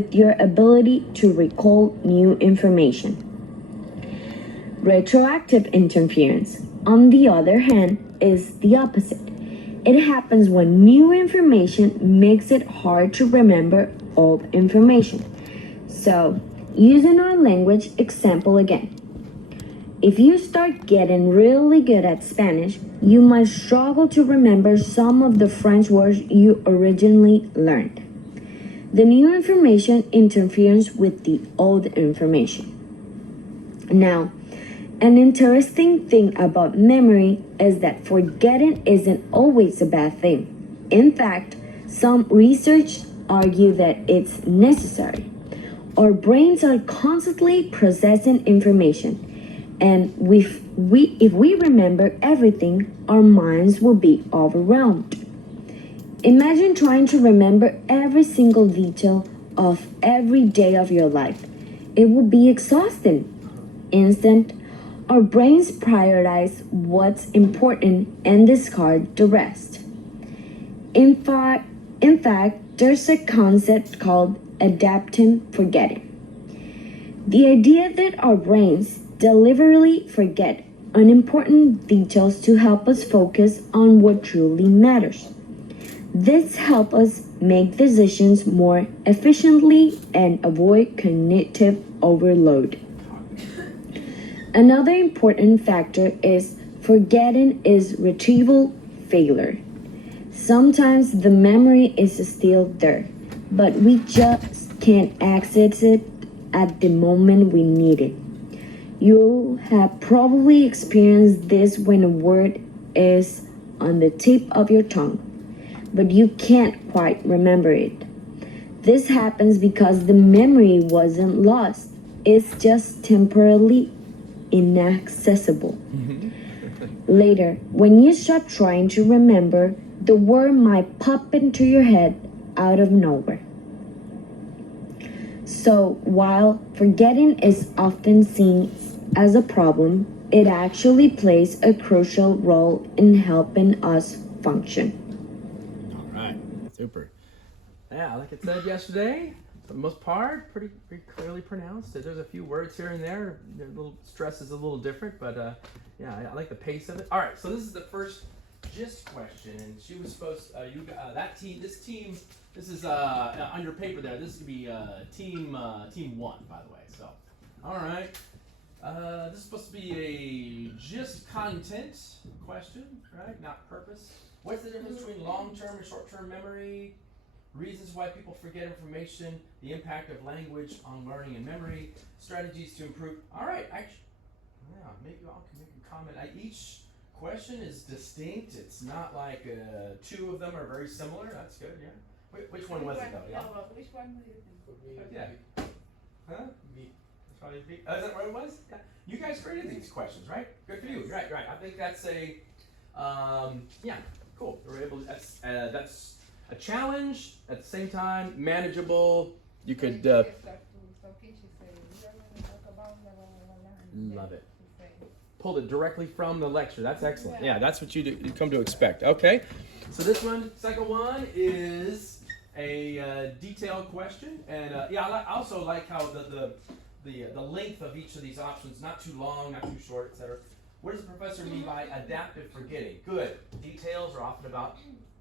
with your ability to recall new information. Retroactive interference, on the other hand, is the opposite. It happens when new information makes it hard to remember old information. So, using our language example again. If you start getting really good at Spanish, you might struggle to remember some of the French words you originally learned. The new information interferes with the old information. Now, an interesting thing about memory is that forgetting isn't always a bad thing. In fact, some research argue that it's necessary. Our brains are constantly processing information, and if we remember everything, our minds will be overwhelmed. Imagine trying to remember every single detail of every day of your life. It would be exhausting. Instead, our brains prioritize what's important and discard the rest. In fact, there's a concept called adaptive forgetting. The idea that our brains deliberately forget unimportant details to help us focus on what truly matters. This helps us make decisions more efficiently and avoid cognitive overload. Another important factor is forgetting is retrieval failure. Sometimes the memory is still there, but we just can't access it at the moment we need it. You have probably experienced this when a word is on the tip of your tongue, but you can't quite remember it. This happens because the memory wasn't lost, it's just temporarily inaccessible. Later, when you start trying to remember, the word might pop into your head out of nowhere. So, while forgetting is often seen as a problem, it actually plays a crucial role in helping us function. All right, super. Yeah, like I said yesterday, for the most part, pretty clearly pronounced. There's a few words here and there. The little stress is a little different, but yeah, I like the pace of it. All right, so this is the first gist question, and she was supposed this is on your paper there. This could be team 1, by the way. So, all right. This is supposed to be a gist content question, right? Not purpose. What's the difference between long-term and short-term memory? Reasons why people forget information, the impact of language on learning and memory, strategies to improve. All right, actually, yeah, maybe I can make a comment. Each question is distinct. It's not like 2 of them are very similar. That's good, yeah. Which one was it though? Yeah. Which one do you think? Yeah. Huh? B. That's probably B. Oh, is that what it was? Yeah. You guys created these questions, right? Good for you. Right. I think that's a, yeah, cool. We're able. That's a challenge at the same time, manageable. You could. Love it. Pulled it directly from the lecture. That's excellent. Yeah, that's what you come to expect. Okay. So this one, second one, is a detailed question, and yeah, I also like how the length of each of these options, not too long, not too short, etc. What does the professor mean by adaptive forgetting? Good. Details are often about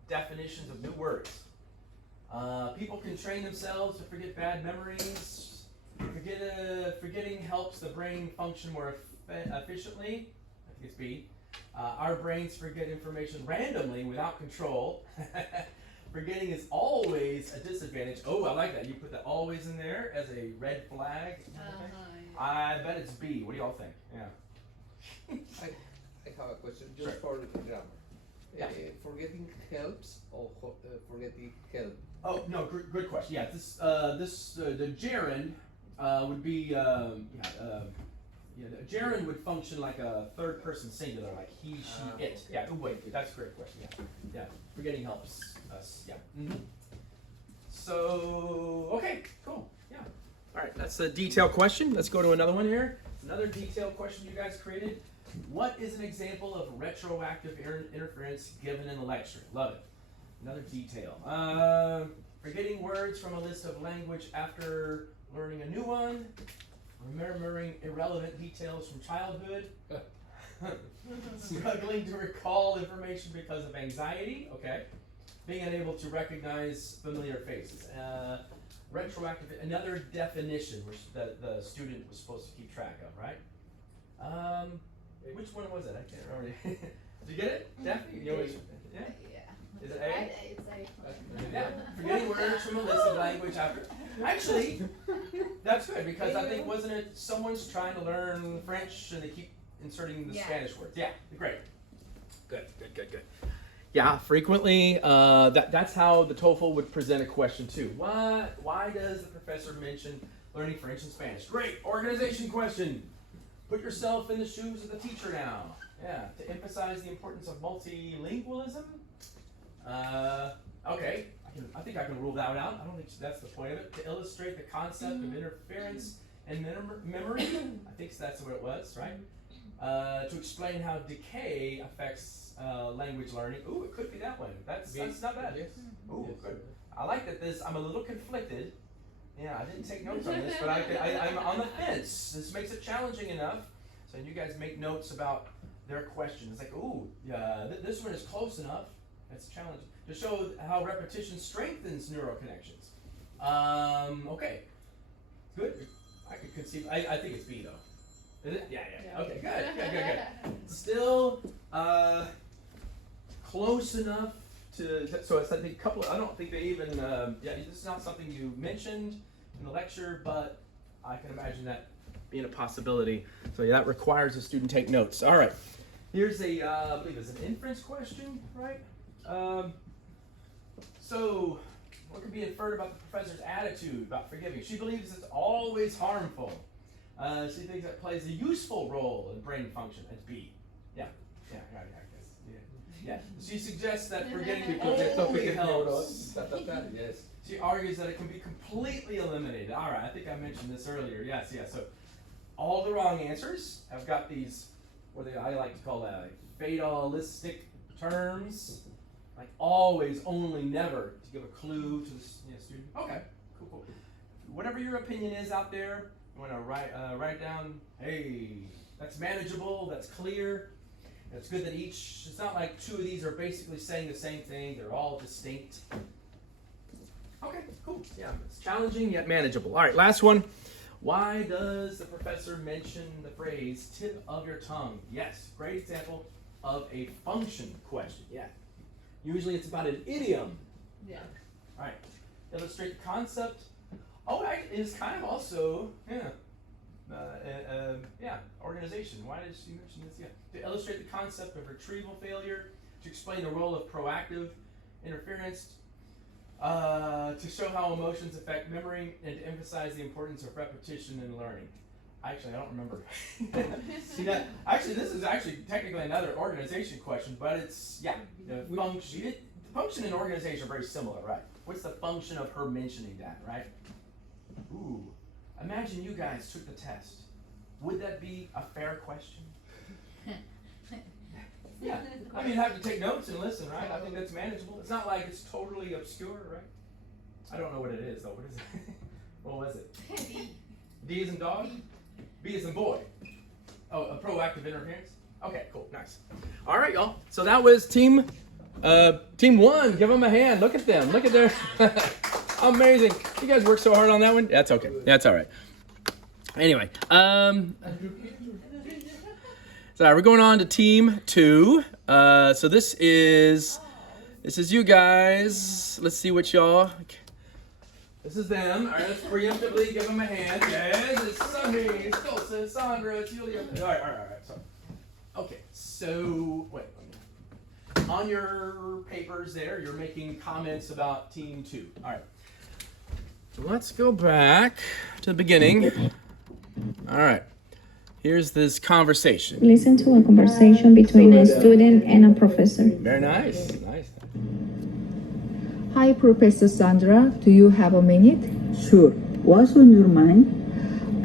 definitions of new words. People can train themselves to forget bad memories. Forgetting helps the brain function more efficiently. I think it's B. Our brains forget information randomly without control. Forgetting is always a disadvantage. Oh, I like that. You put the always in there as a red flag. Yeah. I bet it's B. What do y'all think? Yeah. I have a question just Sure. for grammar. Yeah. Forgetting helps or forgetting help? Oh no, good question. Yeah, the gerund would be the gerund would function like a third person singular, like he, she, it. Okay. Yeah. Oh, wait, that's a great question. Yeah. Forgetting helps us. Yeah. Mm-hmm. So okay, cool. Yeah. All right, that's a detailed question. Let's go to another one here. Another detailed question you guys created. What is an example of retroactive interference given in the lecture? Love it. Another detail. forgetting words from a list of language after learning a new one, remembering irrelevant details from childhood, struggling to recall information because of anxiety, okay, being unable to recognize familiar faces, retroactive, another definition which the student was supposed to keep track of, right? Which one was it? I can't remember. Did you get it? Daphne? You always, yeah? Yeah. Is it A? It's A. Yeah, forgetting words from a list of language after. Actually, that's good because I think, wasn't it someone's trying to learn French and they keep inserting the Spanish words? Yeah, great. Good. Yeah, frequently, that's how the TOEFL would present a question too. Why does the professor mention learning French and Spanish? Great, organization question. Put yourself in the shoes of the teacher now. Yeah, to emphasize the importance of multilingualism. Okay, I think I can rule that out. I don't think that's the point of it. To illustrate the concept of interference and memory. I think that's what it was, right? To explain how decay affects language learning. Ooh, it could be that one. That's not bad. Yes. Ooh, good. I like that I'm a little conflicted. Yeah, I didn't take notes on this, but I'm on the fence. This makes it challenging enough. So you guys make notes about their questions. It's like, ooh, yeah, this one is close enough. That's challenging. To show how repetition strengthens neural connections. Okay. Good. I could conceive. I think it's B though. Is it? Yeah. Okay, good. Still close enough so it's, I think, I don't think they even, this is not something you mentioned in the lecture, but I can imagine that being a possibility. So that requires a student take notes. All right. Here's I believe it's an inference question, right? So what can be inferred about the professor's attitude about forgiving? She believes it's always harmful. She thinks it plays a useful role in brain function. That's B. Yeah. She suggests that forgetting only helps. Yes. She argues that it can be completely eliminated. All right, I think I mentioned this earlier. Yes. So all the wrong answers have got these, what I like to call fatalistic terms, like always, only, never, to give a clue to the student. Okay, cool. Whatever your opinion is out there, you want to write down, hey, that's manageable, that's clear. It's good that it's not like two of these are basically saying the same thing. They're all distinct. Okay, cool. Yeah, it's challenging yet manageable. All right, last one. Why does the professor mention the phrase tip of your tongue? Yes, great example of a function question. Yeah. Usually it's about an idiom. Yeah. All right. Illustrate the concept. Oh, it is kind of also, organization. Why did she mention this? Yeah. To illustrate the concept of retrieval failure, to explain the role of proactive interference, to show how emotions affect memory, and to emphasize the importance of repetition in learning. Actually, I don't remember. See that? Actually, this is technically another organization question, but it's, the function and organization are very similar, right? What's the function of her mentioning that, right? Ooh, imagine you guys took the test. Would that be a fair question? Yeah, I mean, you have to take notes and listen, right? I think that's manageable. It's not like it's totally obscure, right? I don't know what it is, though. What is it? What was it? D as in dog? B as in boy. Oh, a proactive interference? Okay, cool, nice. All right, y'all. So that was team one. Give them a hand. Look at them. Look at their amazing. You guys worked so hard on that one. That's okay. That's all right. Anyway, so we're going on to team 2. So this is you guys. Let's see what y'all. This is them. All right, let's preemptively give them a hand. Yes, it's Sunday, it's Dulce, it's Sandra, it's Julia. All right. So, okay. So wait. On your papers there, you're making comments about team 2. All right. So let's go back to the beginning. All right. Here's this conversation. Listen to a conversation between a student and a professor. Very nice. Nice. Hi, Professor Sandra. Do you have a minute? Sure. What's on your mind?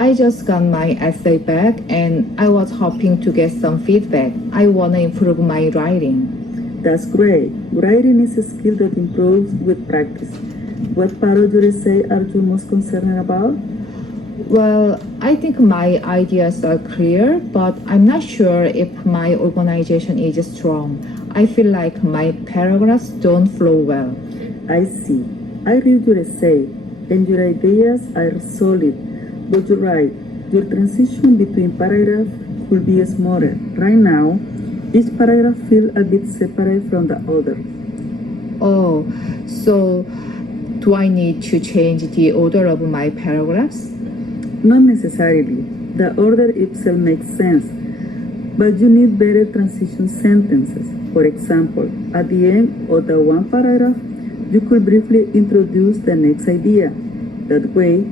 I just got my essay back and I was hoping to get some feedback. I want to improve my writing. That's great. Writing is a skill that improves with practice. What part of your essay are you most concerned about? Well, I think my ideas are clear, but I'm not sure if my organization is strong. I feel like my paragraphs don't flow well. I see. I read your essay, and your ideas are solid. But you're right, your transition between paragraphs could be smoother. Right now, each paragraph feels a bit separate from the other. Oh, so do I need to change the order of my paragraphs? Not necessarily. The order itself makes sense, but you need better transition sentences. For example, at the end of the one paragraph, you could briefly introduce the next idea. That way,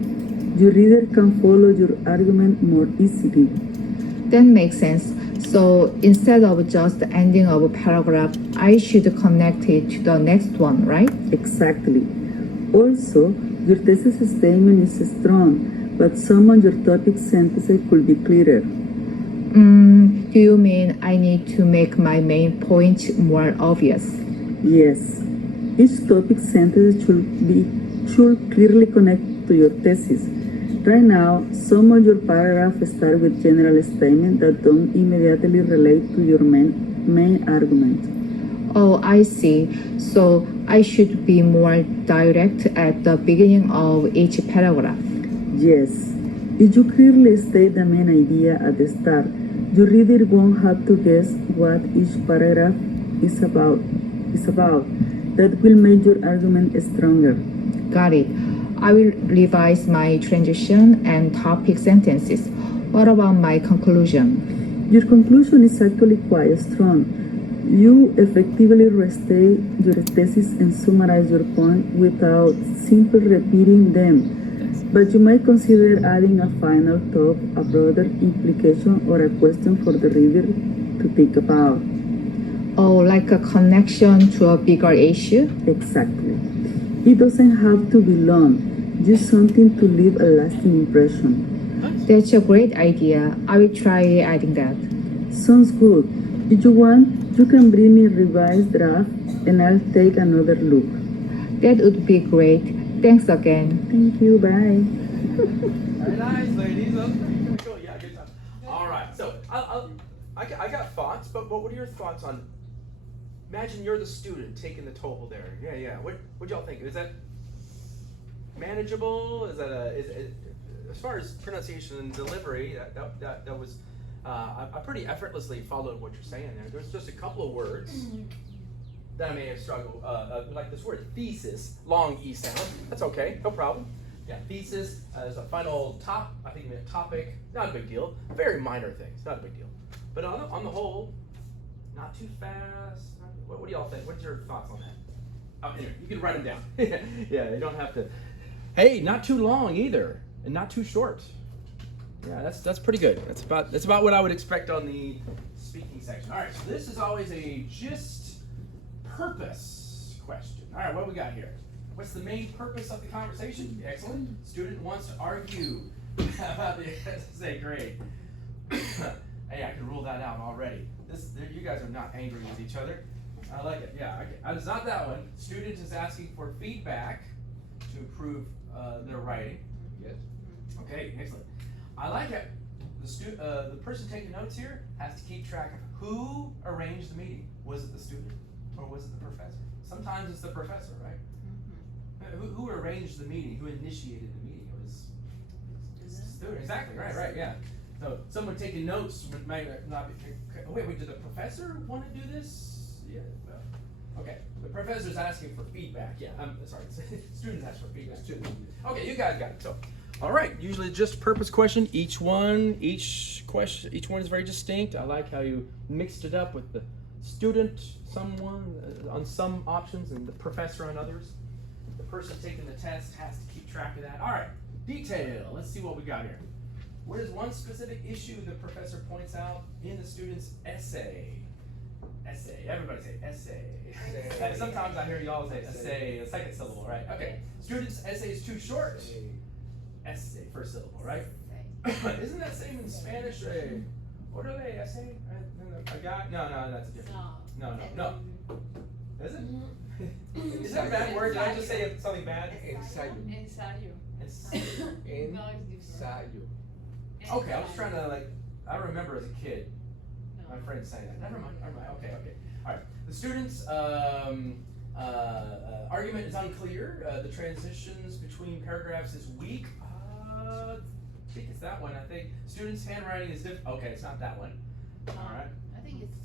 your reader can follow your argument more easily. That makes sense. So instead of just ending of a paragraph, I should connect it to the next one, right? Exactly. Also, your thesis statement is strong, but some of your topic sentences could be clearer. Do you mean I need to make my main point more obvious? Yes. Each topic sentence should clearly connect to your thesis. Right now, some of your paragraphs start with general statements that don't immediately relate to your main argument. Oh, I see. So I should be more direct at the beginning of each paragraph. Yes. If you clearly state the main idea at the start, your reader won't have to guess what each paragraph is about. That will make your argument stronger. Got it. I will revise my transition and topic sentences. What about my conclusion? Your conclusion is actually quite strong. You effectively restate your thesis and summarize your point without simply repeating them. But you might consider adding a final thought, a broader implication, or a question for the reader to think about. Oh, like a connection to a bigger issue? Exactly. It doesn't have to be long, just something to leave a lasting impression. That's a great idea. I will try adding that. Sounds good. If you want, you can bring me a revised draft and I'll take another look. That would be great. Thanks again. Thank you. Bye. Very nice, ladies. That was pretty cool. Yeah, good job. All right. So I got thoughts, but what are your thoughts on? Imagine you're the student taking the TOEFL there. Yeah. What y'all think? Is that manageable? Is that as far as pronunciation and delivery? That was I pretty effortlessly followed what you're saying there. There's just a couple of words that I may have struggled, like this word thesis, long E sound. That's okay, no problem. Yeah, thesis, there's a final I think you meant topic, not a big deal. Very minor things, not a big deal. But on the whole, not too fast. What do y'all think? What's your thoughts on that? Oh, anyway, you can write them down. Yeah, you don't have to. Hey, not too long either, and not too short. Yeah, that's pretty good. That's about what I would expect on the speaking section. All right, so this is always a gist purpose question. All right, what do we got here? What's the main purpose of the conversation? Excellent. Student wants to argue about the essay grade. Hey, I can rule that out already. You guys are not angry with each other. I like it. Yeah, it's not that one. Student is asking for feedback to improve their writing. Yes. Okay, excellent. I like it. The person taking notes here has to keep track of who arranged the meeting. Was it the student or was it the professor? Sometimes it's the professor, right? Mm-hmm. Who arranged the meeting? Who initiated the meeting? It was the student. Exactly. Right. Yeah. So someone taking notes might not be. Wait. Did the professor want to do this? Yeah. Well, okay. The professor's asking for feedback. Yeah. I'm sorry. Students ask for feedback. Okay. You guys got it. So. All right, usually just purpose question. Each one is very distinct. I like how you mixed it up with the student, someone on some options, and the professor on others. The person taking the test has to keep track of that. All right, detail. Let's see what we got here. What is one specific issue the professor points out in the student's essay? Essay. Everybody say essay. Sometimes I hear y'all say essay, a second syllable, right? Okay. Student's essay is too short. Essay, first syllable, right? Isn't that same in Spanish? Orale, essay? A guy? No, that's a different. No. Is it? Is that a bad word? Did I just say something bad? Ensayo. Ensayo. Ensayo. Okay, I was trying to I remember as a kid, my friend saying that. Never mind. Okay. All right. The students' argument is unclear. The transitions between paragraphs is weak. I think it's that one. I think students' handwriting is different. Okay, it's not that one. All right. I think it's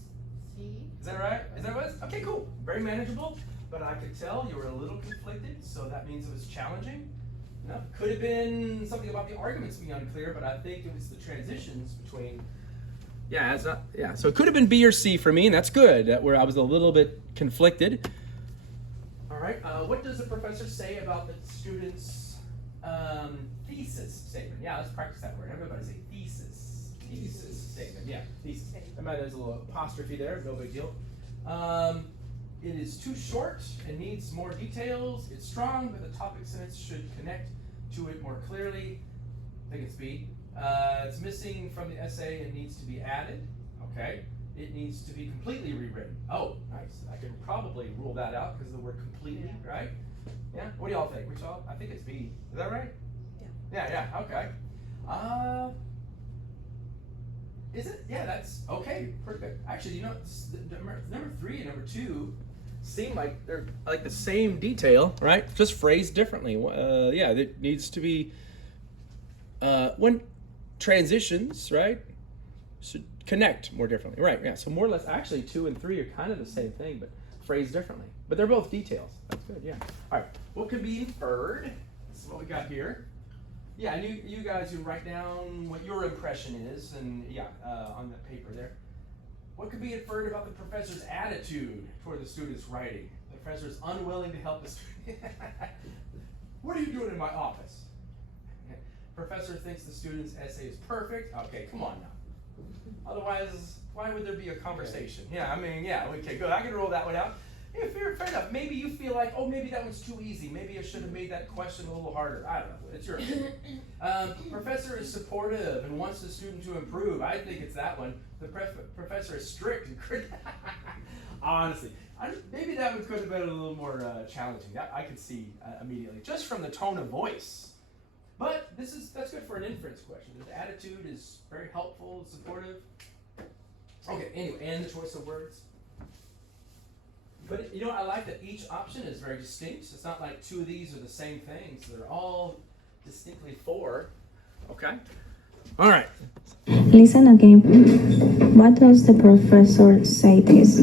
C. Is that right? Is that what it is? Okay, cool. Very manageable. But I could tell you were a little conflicted, so that means it was challenging. No, could have been something about the arguments being unclear, but I think it was the transitions between. Yeah, it's not. Yeah, so it could have been B or C for me, and that's good. Where I was a little bit conflicted. All right. What does the professor say about the students' thesis statement? Yeah, let's practice that word. Everybody say thesis. Thesis statement. Yeah, thesis. There's a little apostrophe there. No big deal. It is too short and needs more details. It's strong, but the topic sentence should connect to it more clearly. I think it's B. It's missing from the essay and needs to be added. Okay. It needs to be completely rewritten. Oh, nice. I can probably rule that out because of the word completely, right? Yeah? What do y'all think? I think it's B. Is that right? Yeah. Okay. Is it? Yeah, that's okay. Perfect. Actually, number 3 and number 2 seem like they're like the same detail, right? Just phrased differently. Yeah, it needs to be when transitions, right, should connect more differently, right? Yeah. So more or less, actually, 2 and 3 are kind of the same thing, but phrased differently. But they're both details. That's good. Yeah. All right. What could be inferred? This is what we got here. Yeah, and you guys who write down what your impression is, and on the paper there. What could be inferred about the professor's attitude toward the student's writing? The professor is unwilling to help the student. What are you doing in my office? Professor thinks the student's essay is perfect. Okay, come on now. Otherwise, why would there be a conversation? Yeah, okay, good. I can rule that one out. Yeah, fair enough. Maybe you feel like, maybe that one's too easy. Maybe I should have made that question a little harder. I don't know. It's your opinion. Professor is supportive and wants the student to improve. I think it's that one. The professor is strict and critical. Honestly, maybe that one could have been a little more challenging. That I could see immediately, just from the tone of voice. But that's good for an inference question. The attitude is very helpful, supportive. Okay, anyway, and the choice of words. But I like that each option is very distinct. It's not like 2 of these are the same thing. So they're all distinctly 4. Okay? All right. Listen again. What does the professor say this?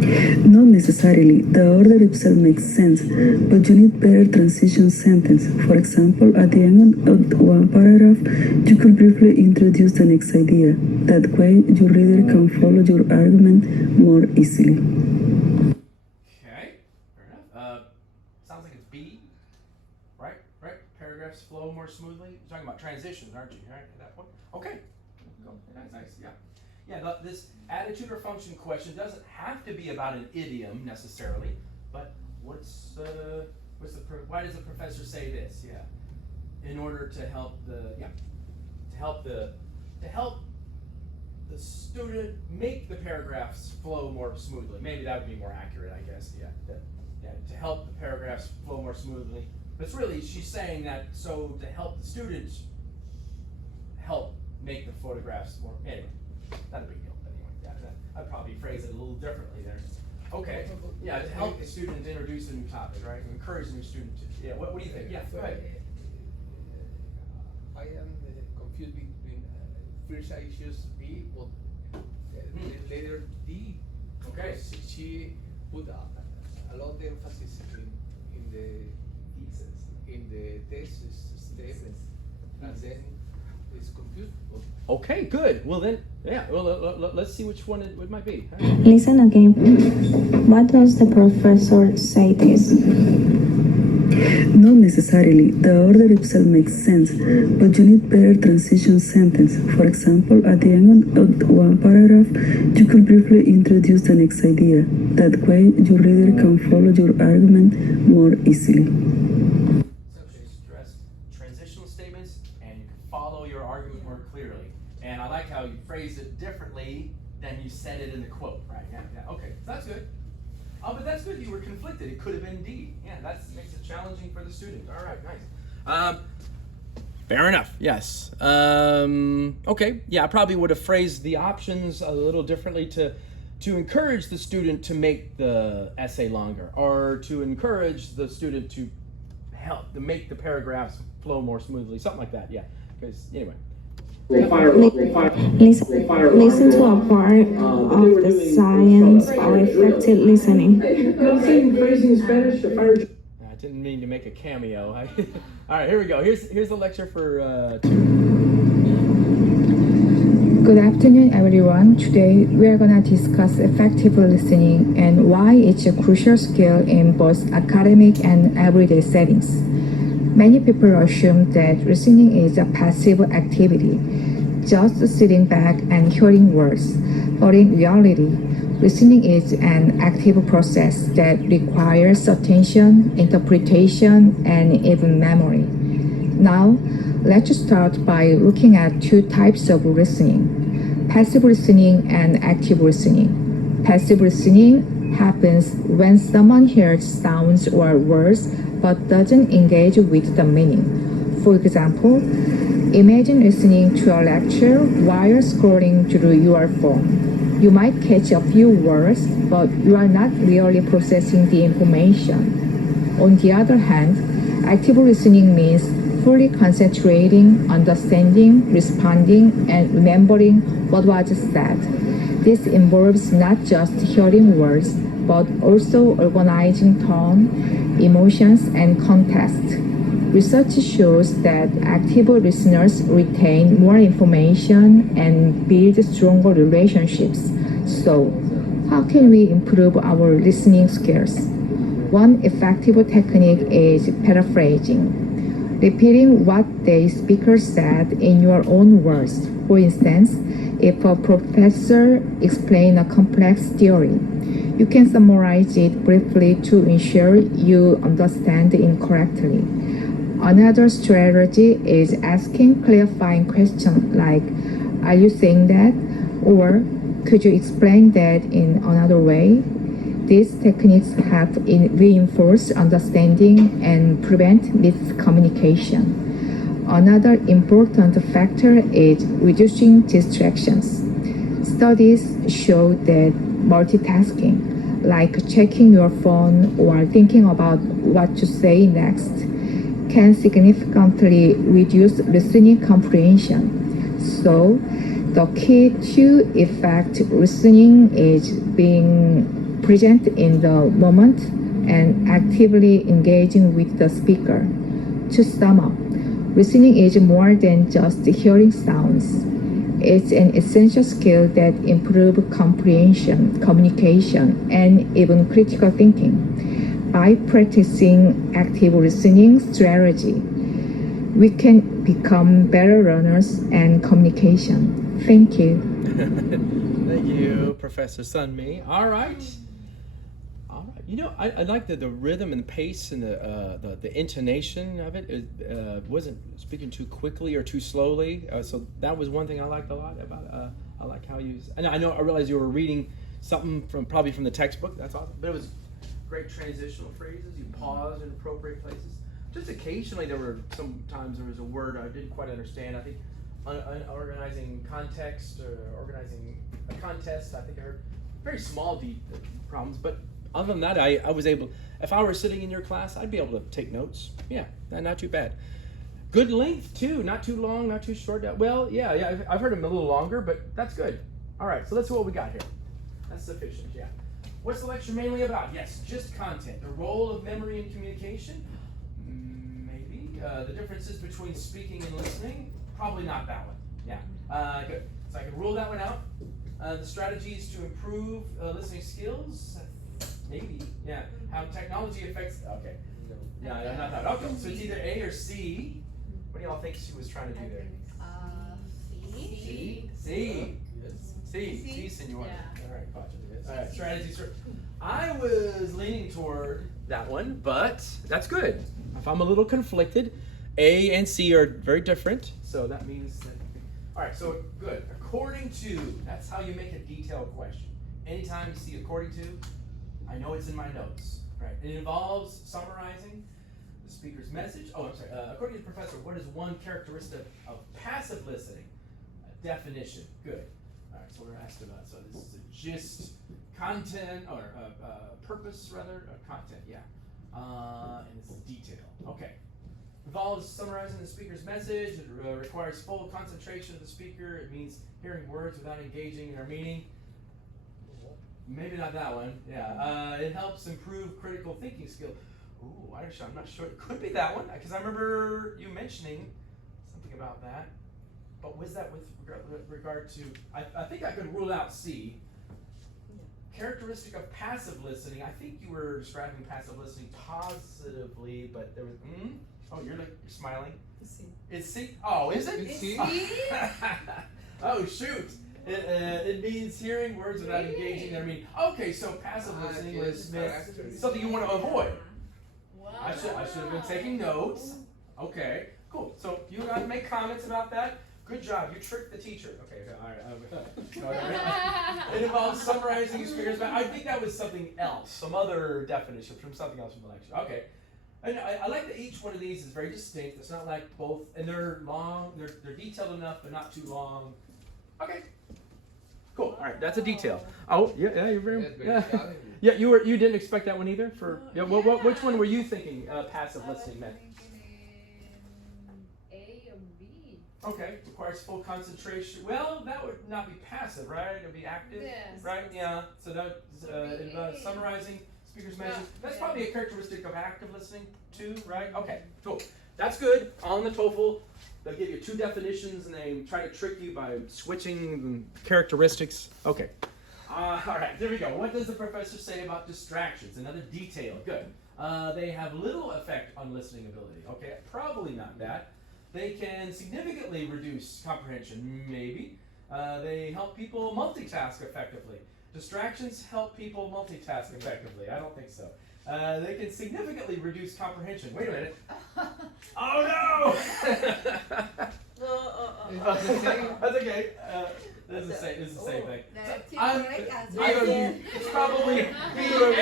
Not necessarily. The order itself makes sense, but you need better transition sentence. For example, at the end of one paragraph, you could briefly introduce the next idea. That way, your reader can follow your argument more easily. Okay, fair enough. Sounds like it's B, right? Paragraphs flow more smoothly. You're talking about transitions, aren't you? Right at that point. Okay. Nice. Yeah. Yeah. This attitude or function question doesn't have to be about an idiom necessarily, but why does the professor say this? Yeah, in order to help the student make the paragraphs flow more smoothly. Maybe that would be more accurate, I guess. Yeah, to help the paragraphs flow more smoothly. But it's really, she's saying that so to help the students help make the photographs more. Anyway, not a big deal. I'd probably phrase it a little differently there. Okay. Yeah, to help the student introduce a new topic, right? Encourage a new student to. Yeah. What do you think? Yeah. Go ahead. I am confused between first I choose B, but later D. Okay. She put a lot of emphasis in the thesis statement, and then it's confused. Okay, good. Well then, let's see which one it might be. Right. Listen again. What does the professor say this? Not necessarily. The order itself makes sense, but you need better transition sentence. For example, at the end of one paragraph, you could briefly introduce the next idea. That way, your reader can follow your argument more easily. So stress transitional statements, and you can follow your argument more clearly. And I like how you phrased it differently than you said it in the quote, right? Yeah. Okay, so that's good. Oh, but that's good. You were conflicted. It could have been D. Yeah, that makes it challenging for the student. All right, nice. Fair enough. Yes. Okay. Yeah, I probably would have phrased the options a little differently to encourage the student to make the essay longer, or to encourage the student to help to make the paragraphs flow more smoothly. Something like that. Yeah. Because anyway. Listen to a part of the science of effective listening. I didn't mean to make a cameo. All right, here we go. Here's the lecture for 2. Good afternoon, everyone. Today we are going to discuss effective listening and why it's a crucial skill in both academic and everyday settings. Many people assume that listening is a passive activity, just sitting back and hearing words. But in reality, listening is an active process that requires attention, interpretation, and even memory. Now, let's start by looking at 2 types of listening: passive listening and active listening. Passive listening happens when someone hears sounds or words but doesn't engage with the meaning. For example, imagine listening to a lecture while scrolling through your phone. You might catch a few words, but you are not really processing the information. On the other hand, active listening means fully concentrating, understanding, responding, and remembering what was said. This involves not just hearing words, but also organizing tone, emotions, and context. Research shows that active listeners retain more information and build stronger relationships. So, how can we improve our listening skills? One effective technique is paraphrasing, repeating what the speaker said in your own words. For instance, if a professor explains a complex theory, you can summarize it briefly to ensure you understand it correctly. Another strategy is asking clarifying questions like, "Are you saying that?" or "Could you explain that in another way?" These techniques help reinforce understanding and prevent miscommunication. Another important factor is reducing distractions. Studies show that multitasking, like checking your phone or thinking about what to say next, can significantly reduce listening comprehension. So, the key to effective listening is being present in the moment and actively engaging with the speaker. To sum up, listening is more than just hearing sounds. It's an essential skill that improves comprehension, communication, and even critical thinking. By practicing active listening strategy, we can become better learners and communication. Thank you. Thank you, Professor Sunmi. All right. You know, I like the rhythm and the pace and the intonation of it. It wasn't speaking too quickly or too slowly. So that was one thing I liked a lot about. I like how you. And I realized you were reading something probably from the textbook. That's awesome. But it was great transitional phrases. You paused in appropriate places. Just occasionally sometimes there was a word I didn't quite understand. I think organizing context or organizing a contest. I think I heard very small problems, but other than that, I was able, if I were sitting in your class, I'd be able to take notes. Yeah, not too bad. Good length too, not too long, not too short. Well, yeah, I've heard them a little longer, but that's good. All right, so let's see what we got here. That's sufficient, yeah. What's the lecture mainly about? Yes, just content. The role of memory in communication? Maybe. The differences between speaking and listening? Probably not that one. Yeah, good. So I can rule that one out. The strategies to improve listening skills? Maybe, yeah. How technology affects, okay. No, not that. Okay, so it's either A or C. What do y'all think she was trying to do there? C. C, senor. Yeah. All right, gotcha. All right, strategies. I was leaning toward that one, but that's good. If I'm a little conflicted, A and C are very different, so that means that. All right, so good. According to, that's how you make a detailed question. Anytime you see according to, I know it's in my notes. Right. It involves summarizing the speaker's message. Oh, I'm sorry. According to the professor, what is one characteristic of passive listening? A definition. Good. All right. So we're asked about. So this is a gist, content, or purpose rather, content. Yeah. And this is detail. Okay. Involves summarizing the speaker's message. It requires full concentration of the speaker. It means hearing words without engaging in their meaning. Maybe not that one. Yeah. It helps improve critical thinking skill. Ooh, actually, I'm not sure. It could be that one because I remember you mentioning something about that. But was that with regard to? I think I could rule out C. Characteristic of passive listening. I think you were describing passive listening positively, but there was. Oh, you're smiling. C. It's C. Oh, is it? It's C. Oh, shoot. It means hearing words without engaging their meaning. Okay, so passive listening was something you want to avoid. Wow. I should have been taking notes. Okay, cool. So you guys make comments about that. Good job. You tricked the teacher. Okay, all right. It involves summarizing speakers. I think that was something else, some other definition from something else from the lecture. Okay. And I like that each one of these is very distinct. It's not like both, and they're long. They're detailed enough, but not too long. Okay. Cool. All right, that's a detail. Oh, yeah, you're very. Yeah, you didn't expect that one either. For yeah, which one were you thinking? Passive listening meant. A or B. Okay, requires full concentration. Well, that would not be passive, right? It would be active, Yes. right? Yeah. So that involves summarizing speaker's message. That's probably a characteristic of active listening too, right? Okay, cool. That's good. On the TOEFL, they'll give you two definitions and they try to trick you by switching characteristics. Okay. All right, there we go. What does the professor say about distractions? Another detail. Good. They have little effect on listening ability. Okay, probably not that. They can significantly reduce comprehension. Maybe. They help people multitask effectively. Distractions help people multitask effectively. I don't think so. They can significantly reduce comprehension. Wait a minute. Oh no! That's okay. This is the same thing. It's probably B or D.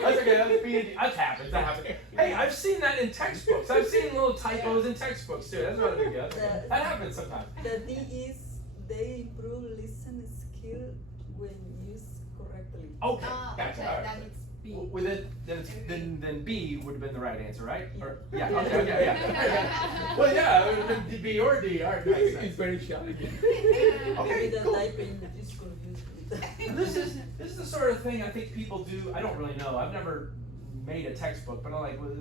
That's okay. That's B and D. That happens. Hey, I've seen that in textbooks. I've seen little typos in textbooks too. That's not a big deal. That happens sometimes. The D is they improve listening skill when used correctly. Okay. Okay, Gotcha. All right. then it's B. With it, then B would have been the right answer, right? Or yeah. Okay. Yeah. Well, yeah. It would have been B or D. All right. Nice. It's very challenging. Okay. Cool. Typing is confused. This is the sort of thing I think people do. I don't really know. I've never made a textbook, but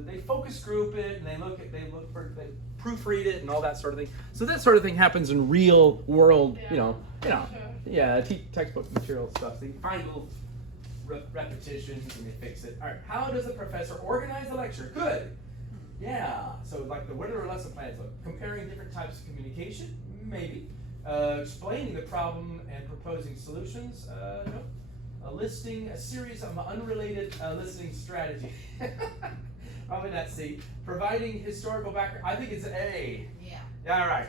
they focus group it and they proofread it and all that sort of thing. So that sort of thing happens in real world, textbook material stuff. So you find little repetitions and they fix it. All right. How does the professor organize the lecture? Good. Yeah. So what are lesson plans look? Comparing different types of communication? Maybe. Explaining the problem and proposing solutions? No. Listing a series of unrelated listening strategies. Probably not C. Providing historical background. I think it's A. Yeah. All right.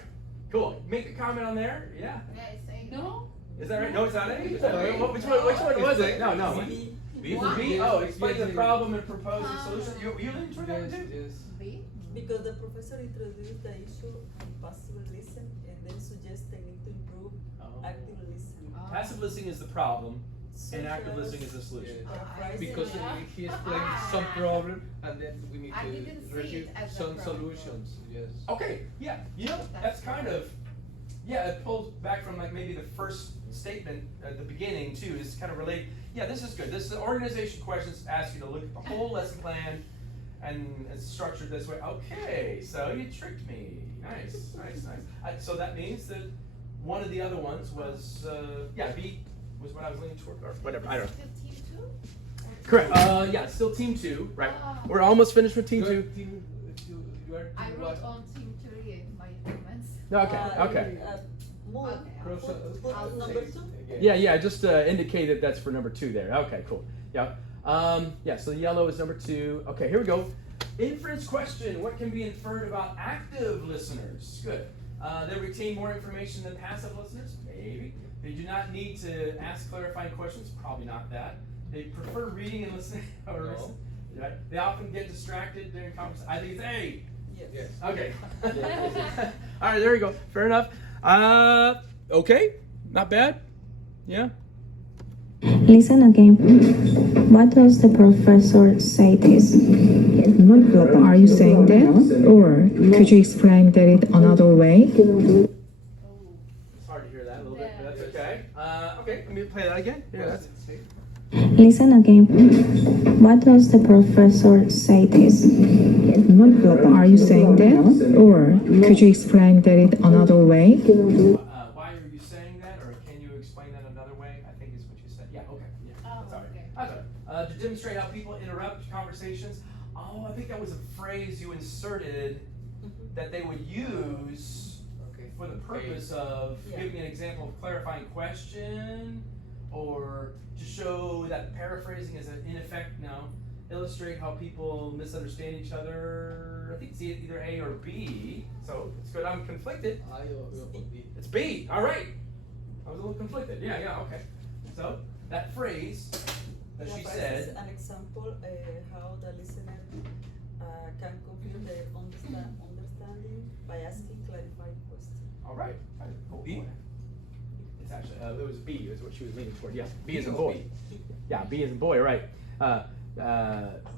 Cool. Make a comment on there. Yeah. Yeah, it's A. No? Is that right? No, it's not A. Which one was it? No. B. B for B. Oh, explain the problem and propose a solution. You lean toward that one too? Yes. B. Because the professor introduced the issue and passive listen and then suggests technique to improve active listening. Passive listening is the problem, and active listening is the solution. Because he explained some problem and then we need I didn't to see review it as a some problem. solutions. Yes. Okay, yeah, that's kind of, it pulls back from maybe the first statement at the beginning too, is kind of relate. Yeah, this is good. This is organization questions ask you to look at the whole lesson plan and it's structured this way. Okay, so you tricked me. Nice. So that means that one of the other ones was, B was what I was leaning toward, or whatever, I don't know. Still team 2? Correct, still team 2, right. We're almost finished with team 2. You are I team wrote what? on team 3 in my comments. Okay. Move. Okay. Put number 2. Yeah, just indicated that's for number 2 there. Okay, cool. Yeah. So the yellow is number 2. Okay, here we go. Inference question. What can be inferred about active listeners? Good. They retain more information than passive listeners? Maybe. They do not need to ask clarifying questions? Probably not that. They prefer reading and listening over listening. Right? They often get distracted during conversation. I think it's A. Yes. Okay. All right, there you go. Fair enough. Okay, not bad. Yeah. Listen again. What does the professor say this? Are you saying that? Or could you explain that in another way? It's hard to hear that a little bit, but that's okay. Okay, let me play that again. Yeah, that's Listen again. What does the professor say this? Are you saying that? Or could you explain that in another way? why are you saying that, or can you explain that another way? I think is what you said. Yeah, okay. Yeah, that's all right. okay. That's all right. To demonstrate how people interrupt conversations. Oh, I think that was a phrase you inserted that they would use for the purpose of giving an example of clarifying question, or to show that paraphrasing is in effect illustrate how people misunderstand each other. I think it's either A or B, so it's good. I'm conflicted. It's B. All right. I was a little conflicted. Yeah. Okay. So that phrase that she said. An example how the listener can confirm their understanding by asking clarifying questions. All right. Cool. B. It's actually it was B. Is what she was leaning toward. Yeah. B as in boy. Yeah. B as in boy. Right.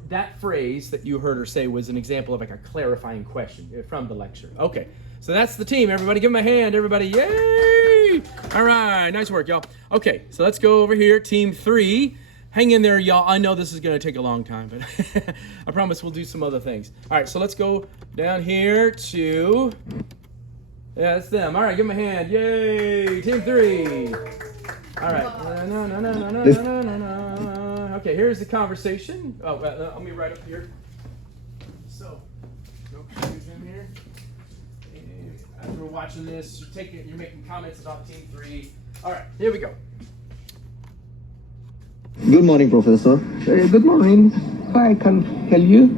That phrase that you heard her say was an example of like a clarifying question from the lecture. Okay, so that's the team. Everybody give them a hand. Everybody, yay! All right, nice work, y'all. Okay, so let's go over here. Team 3. Hang in there, y'all. I know this is going to take a long time, but I promise we'll do some other things. All right, so let's go down here to... Yeah, that's them. All right, give them a hand. Yay! Team 3. All right. No. Okay, here's the conversation. Oh, let me write up here. So, no confusion here. And after we're watching this, you're making comments about Team 3. All right, here we go. Good morning, Professor. Good morning. How I can help you?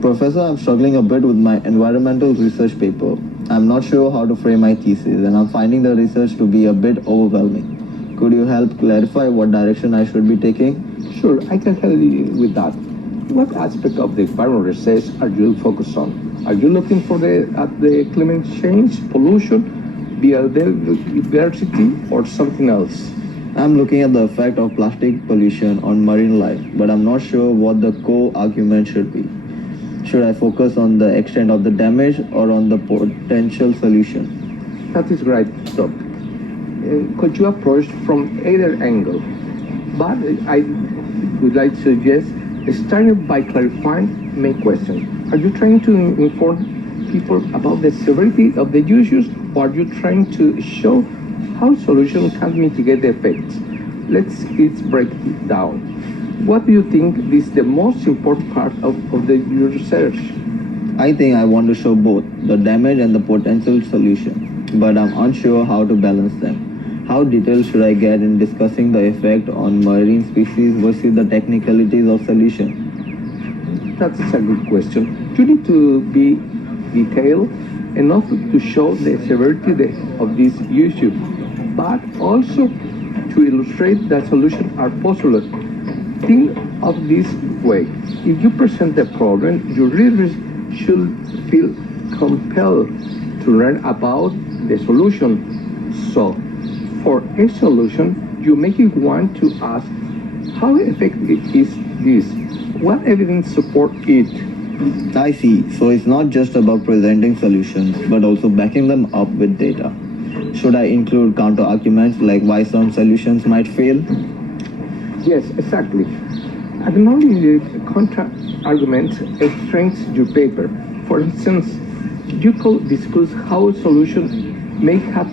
Professor, I'm struggling a bit with my environmental research paper. I'm not sure how to frame my thesis, and I'm finding the research to be a bit overwhelming. Could you help clarify what direction I should be taking? Sure, I can help you with that. What aspect of the environmental research are you focused on? Are you looking at the climate change, pollution, biodiversity, or something else? I'm looking at the effect of plastic pollution on marine life, but I'm not sure what the core argument should be. Should I focus on the extent of the damage or on the potential solution? That is right, Doc. Could you approach from either angle? But I would like to suggest starting by clarifying main question. Are you trying to inform people about the severity of the issues, or are you trying to show how solutions can mitigate the effects? Let's break it down. What do you think is the most important part of your research? I think I want to show both the damage and the potential solution, but I'm unsure how to balance them. How detailed should I get in discussing the effect on marine species versus the technicalities of solution? That's a good question. You need to be detailed enough to show the severity of this issue, but also to illustrate that solutions are possible. Think of this way. If you present the problem, your readers should feel compelled to learn about the solution. So, for a solution, you make it want to ask, how effective is this? What evidence supports it? I see. So it's not just about presenting solutions, but also backing them up with data. Should I include counter-arguments like why some solutions might fail? Yes, exactly. Acknowledging the counter-arguments strengthens your paper. For instance, you could discuss how a solution may have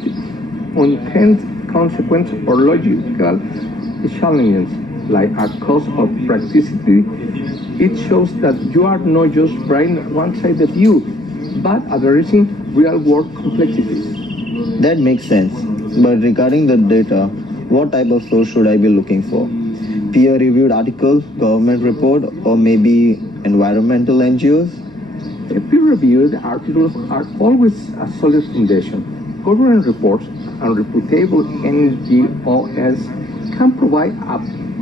unintended consequences or logical challenges, like a cost of practicity. It shows that you are not just bringing a one-sided view, but addressing real-world complexities. That makes sense. But regarding the data, what type of source should I be looking for? Peer-reviewed articles, government report, or maybe environmental NGOs? Peer-reviewed articles are always a solid foundation. Government reports and reputable NGOs can provide a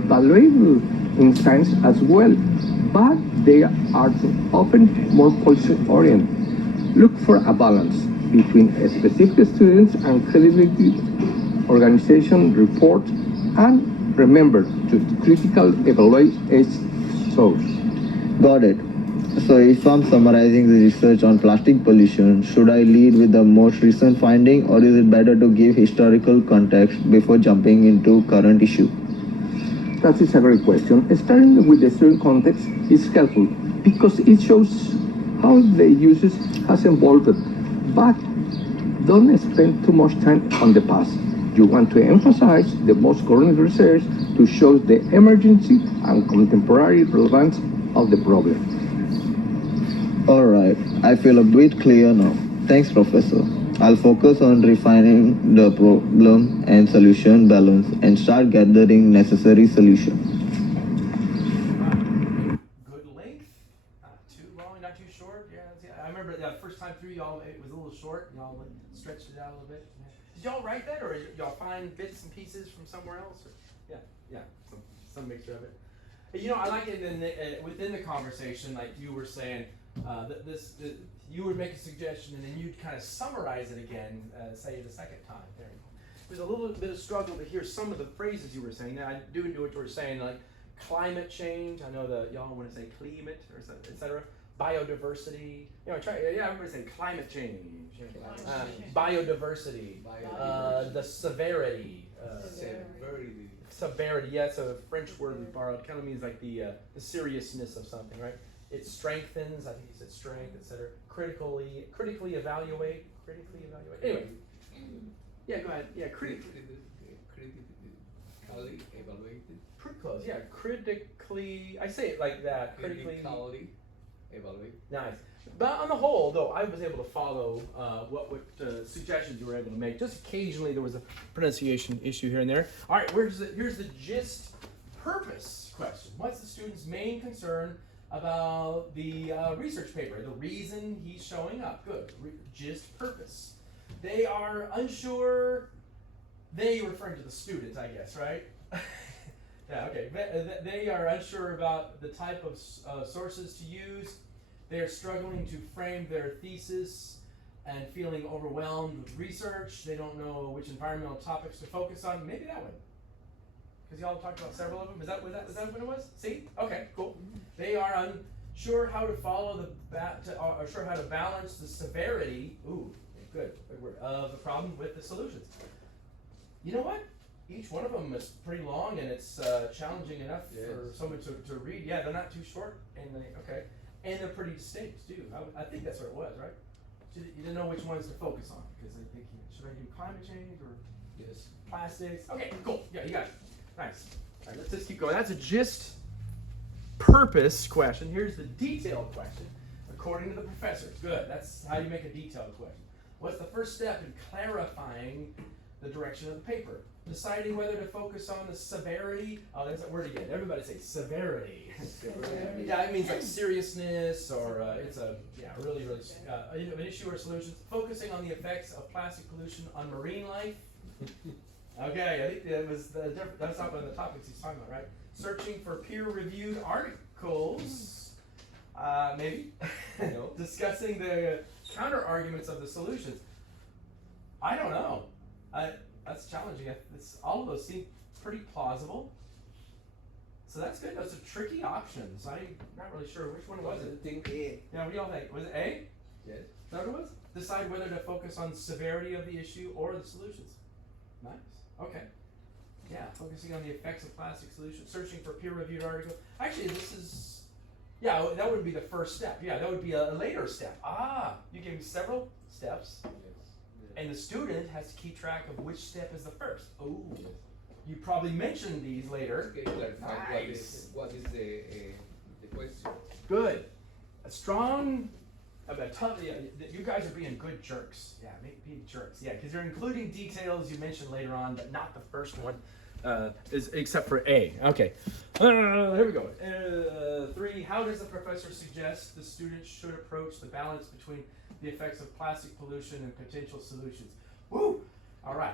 valuable in science as well, but they are often more policy-oriented. Look for a balance between specific students and credibility, organization report, and remember to critical evaluate each source. Got it. So if I'm summarizing the research on plastic pollution, should I lead with the most recent finding, or is it better to give historical context before jumping into current issue? That is a great question. Starting with the student context is helpful because it shows how the uses has evolved, but don't spend too much time on the past. You want to emphasize the most current research to show the emergency and contemporary relevance of the problem. Alright, I feel a bit clear now. Thanks, Professor. I'll focus on refining the problem and solution balance and start gathering necessary solutions. Good length, not too long, not too short. Yeah, I remember the first time through, y'all, it was a little short. Y'all stretched it out a little bit. Yeah. Did y'all write that, or y'all find bits and pieces from somewhere else? Or, yeah, some mixture of it. You know, I like it within the conversation, like you were saying, you would make a suggestion and then you'd kind of summarize it again, say the second time. There's a little bit of struggle to hear some of the phrases you were saying. Now, I do what you were saying, like climate change. I know that y'all want to say climate, or etc. Biodiversity. You know, everybody say climate change. Biodiversity. The severity. Severity. Yeah, it's a French word we borrowed. Kind of means like the seriousness of something, right? It strengthens. I think you said strength, etc. Critically evaluate. Anyway. Yeah, go ahead. Yeah, critically evaluated. Pretty close. Yeah, critically. I say it like that. Critically evaluate. Nice. But on the whole, though, I was able to follow what suggestions you were able to make. Just occasionally there was a pronunciation issue here and there. All right, here's the gist purpose question. What's the student's main concern about the research paper? The reason he's showing up. Good. Gist purpose. They are unsure. They referring to the student, I guess, right? Yeah, okay. They are unsure about the type of sources to use. They are struggling to frame their thesis and feeling overwhelmed with research. They don't know which environmental topics to focus on. Maybe that one. Because y'all talked about several of them. Is that what it was? See? Okay, cool. They are unsure how to follow unsure how to balance the severity. Ooh, good word, of the problem with the solutions. You know what? Each one of them is pretty long and it's challenging enough for someone to read. Yeah, they're not too short and and they're pretty distinct too. I think that's what it was, right? You didn't know which ones to focus on because I think should I do climate change or plastics? Okay, cool. Yeah, you got it. Nice. All right, let's just keep going. That's a gist purpose question. Here's the detailed question. According to the professor. Good. That's how you make a detailed question. What's the first step in clarifying the direction of the paper? Deciding whether to focus on the severity. Oh, there's that word again. Everybody say severity. Yeah, it means like seriousness or it's a really an issue or solutions. Focusing on the effects of plastic pollution on marine life. Okay, I think that's not one of the topics he's talking about, right? Searching for peer-reviewed articles. Maybe. No. Discussing the counter arguments of the solutions. I don't know. That's challenging. All of those seem pretty plausible. So that's good. Those are tricky options. I'm not really sure which one was it. I think A. Yeah, what do y'all think? Was it A? Yes. Is that what it was? Decide whether to focus on severity of the issue or the solutions. Nice. Okay. Yeah, focusing on the effects of plastic solutions. Searching for peer-reviewed articles. Actually, this is... Yeah, that would be the first step. Yeah, that would be a later step. You gave me several steps. And the student has to keep track of which step is the first. Oh, you probably mentioned these later. Okay, clarify Nice. what is the question. Good. A strong, you guys are being good jerks. Yeah, be jerks. Yeah, because you're including details you mentioned later on, but not the first one, except for A. Okay. Here we go. 3, how does the professor suggest the student should approach the balance between the effects of plastic pollution and potential solutions? Woo! All right.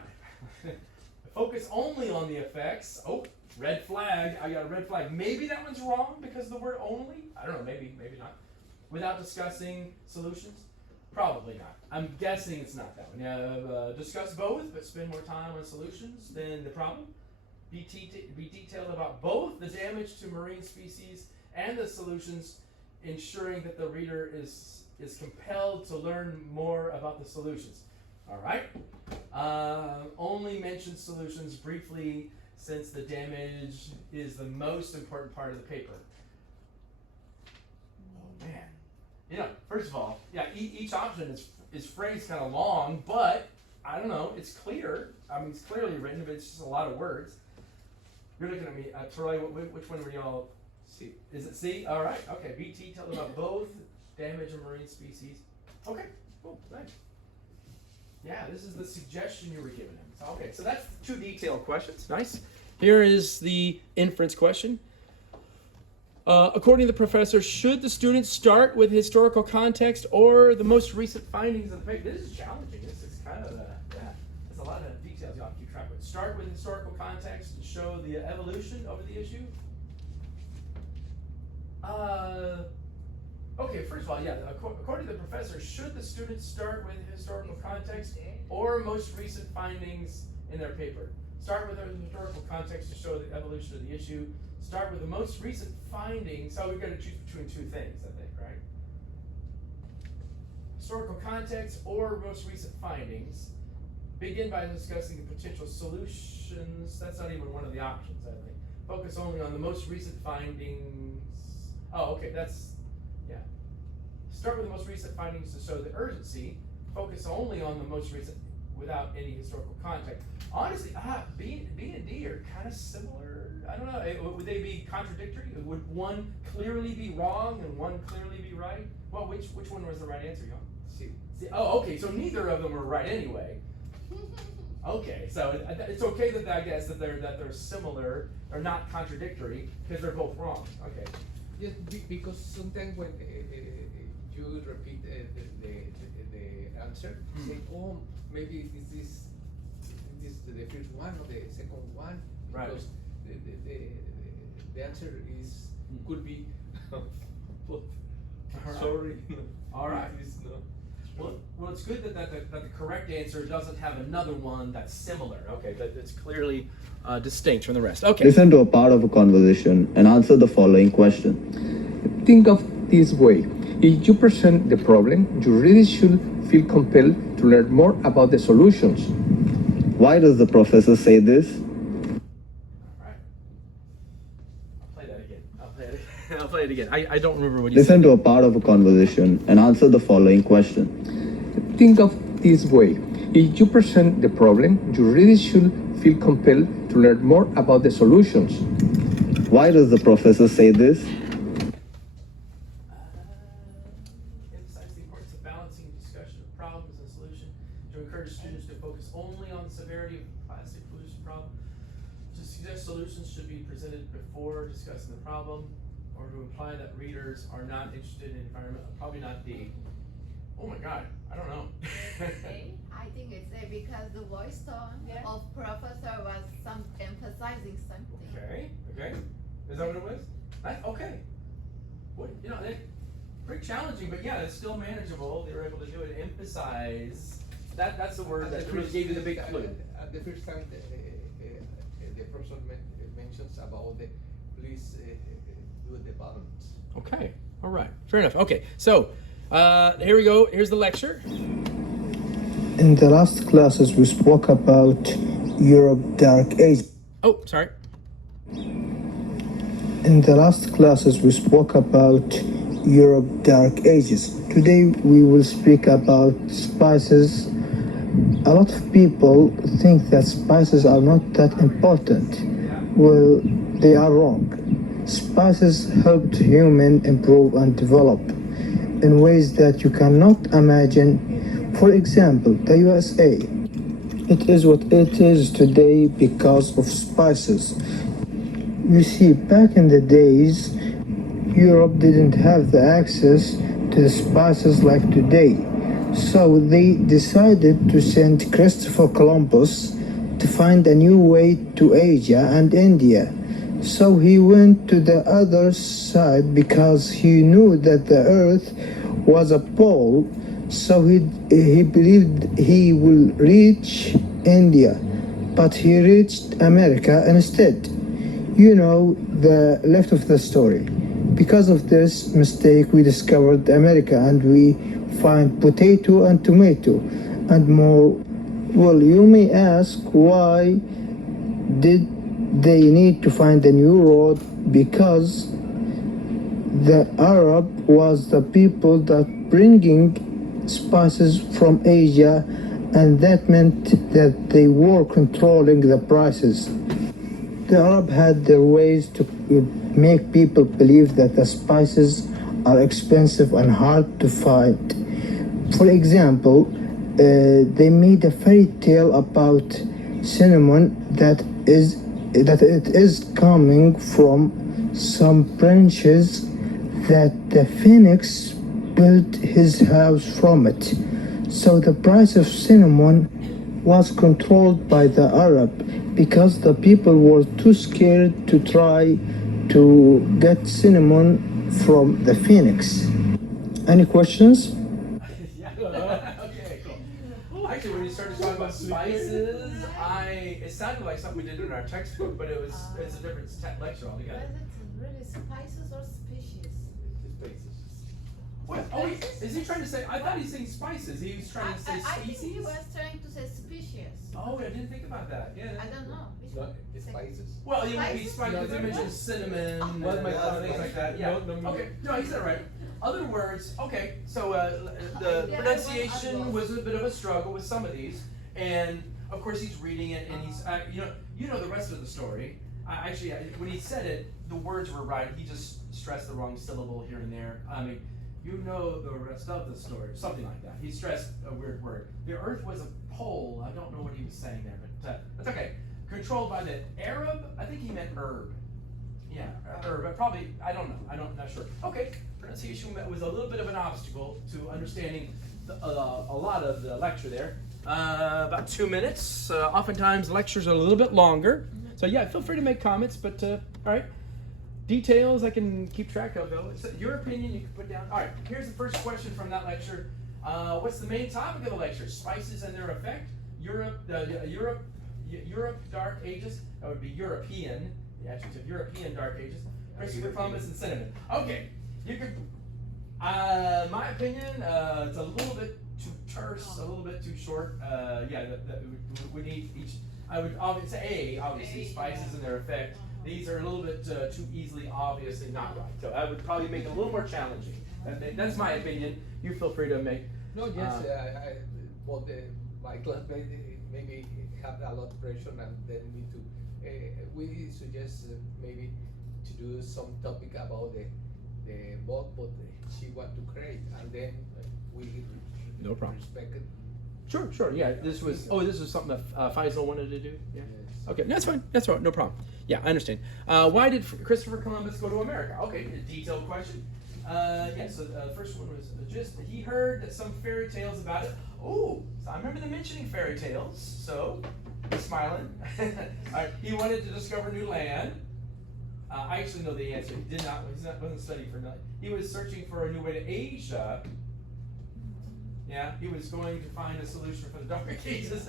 Focus only on the effects. Oh, red flag. I got a red flag. Maybe that one's wrong because of the word only. I don't know. Maybe not. Without discussing solutions? Probably not. I'm guessing it's not that one. Yeah, discuss both, but spend more time on solutions than the problem. Be detailed about both the damage to marine species and the solutions, ensuring that the reader is compelled to learn more about the solutions. All right. Only mention solutions briefly, since the damage is the most important part of the paper. Oh man. You know, first of all, yeah, each option is phrased kind of long, but I don't know, it's clear. I mean, it's clearly written, but it's just a lot of words. You're looking at me, Troy. Which one were y'all? C. Is it C? All right. Okay. Be detailed about both damage of marine species. Okay. Cool. Thanks. Yeah, this is the suggestion you were giving him. Okay. So that's 2 detailed questions. Nice. Here is the inference question. According to the professor, should the student start with historical context or the most recent findings of the paper? This is challenging. This is kind of there's a lot of details you have to keep track with. Start with historical context and show the evolution over the issue. Okay, first of all, yeah, according to the professor, should the student start with historical context or most recent findings in their paper? Start with the historical context to show the evolution of the issue. Start with the most recent findings. So we've got to choose between 2 things, I think, right? Historical context or most recent findings. Begin by discussing the potential solutions. That's not even one of the options, I think. Focus only on the most recent findings. Oh, okay, yeah. Start with the most recent findings to show the urgency. Focus only on the most recent without any historical context. Honestly, B and D are kind of similar. I don't know. Would they be contradictory? Would one clearly be wrong and one clearly be right? Well, which one was the right answer, y'all? C. Oh, okay. So neither of them are right anyway. Okay, so it's okay that I guess that they're similar or not contradictory because they're both wrong. Okay. Yes, because sometimes when you repeat the answer, say, oh, maybe this is the first one or the second one, Right. because the answer could be both. Alright. Sorry. All right. It is not. Well, it's good that the correct answer doesn't have another one that's similar. Okay, that it's clearly distinct from the rest. Okay. Listen to a part of a conversation and answer the following question. Think of this way. If you present the problem, you really should feel compelled to learn more about the solutions. Why does the professor say this? All right. I'll play that again. I'll play it again. I don't remember what you Listen said. to a part of a conversation and answer the following question. Think of this way. If you present the problem, you really should feel compelled to learn more about the solutions. Why does the professor say this? Emphasize the importance of balancing discussion of problems and solution to encourage students to focus only on the severity of plastic pollution problem. To suggest solutions should be presented before discussing the problem, or to imply that readers are not interested in environment. Probably not D. Oh my God, I don't know. I think it's A because the voice tone of professor was emphasizing something. Okay. Is that what it was? Okay. What, they're pretty challenging, but yeah, it's still manageable. They were able to do it. Emphasize. That's the word that really gave you the big clue. At the first time, the professor mentions about the please do the balance. Okay. All right. Fair enough. Okay. So here we go. Here's the lecture. In the last classes, we spoke about Europe Dark Ages. Oh, sorry. In the last classes, we spoke about Europe Dark Ages. Today, we will speak about spices. A lot of people think that spices are not that important. Well, they are wrong. Spices helped humans improve and develop in ways that you cannot imagine. For example, the USA. It is what it is today because of spices. You see, back in the days, Europe didn't have the access to the spices like today. So they decided to send Christopher Columbus to find a new way to Asia and India. So he went to the other side because he knew that the earth was a pole, so he believed he will reach India, but he reached America instead. You know the left of the story. Because of this mistake, we discovered America and we find potato and tomato and more. Well, you may ask, why did they need to find a new road? Because the Arab was the people that bringing spices from Asia, and that meant that they were controlling the prices. The Arab had their ways to make people believe that the spices are expensive and hard to find. For example, they made a fairy tale about cinnamon that it is coming from some branches that the phoenix built his house from it. So the price of cinnamon was controlled by the Arab because the people were too scared to try to get cinnamon from the phoenix. Any questions? Okay, cool. Actually, when you started talking about spices, it sounded like something we did in our textbook, but it's a different lecture altogether. Was it really spices or species? What? Oh, is he trying to say? I thought he's saying spices. He was trying to say I think he species. was trying to say species. Oh, I didn't think about that. Yeah. I don't know. Which Not one? spices. Well, you maybe Spices? spices. Because he mentioned cinnamon Well, and things like that. Yeah. Okay. No, he said it right. Other words. Okay. So the pronunciation was a bit of a struggle with some of these, and of course he's reading it, and he's you know the rest of the story. Actually, when he said it, the words were right. He just stressed the wrong syllable here and there. I mean, you know the rest of the story, something like that. He stressed a weird word. The earth was a pole. I don't know what he was saying there, but that's okay. Controlled by the Arab. I think he meant herb. Yeah, herb. But probably, I don't know. I'm not sure. Okay, pronunciation was a little bit of an obstacle to understanding a lot of the lecture there. About 2 minutes. Oftentimes lectures are a little bit longer. So yeah, feel free to make comments, but all right. Details I can keep track of though. It's your opinion you can put down. All right, here's the first question from that lecture. What's the main topic of the lecture? Spices and their effect. Europe, Dark Ages. That would be European. The adjective European Dark Ages. Christopher Columbus and cinnamon. Okay, you could. My opinion, it's a little bit too terse, a little bit too short. Yeah, we need each. I would obviously spices and their effect. These are a little bit too easily, obviously not right. So I would probably make it a little more challenging. That's my opinion. You feel free to make. No, yes, my classmates maybe have a lot of pressure, and then need to. We suggest maybe to do some topic about the book, but she want to create, and then we No problem. respect it. Sure. Yeah, this was something that Faisal wanted to do. Yeah. Yes. Okay, that's fine. That's right. No problem. Yeah, I understand. Why did Christopher Columbus go to America? Okay, a detailed question. So the first one was just he heard some fairy tales about it. Oh, so I remember them mentioning fairy tales. So he's smiling. All right, he wanted to discover new land. I actually know the answer. He did not. Wasn't studying for nothing. He was searching for a new way to Asia. Yeah, he was going to find a solution for the Dark Ages.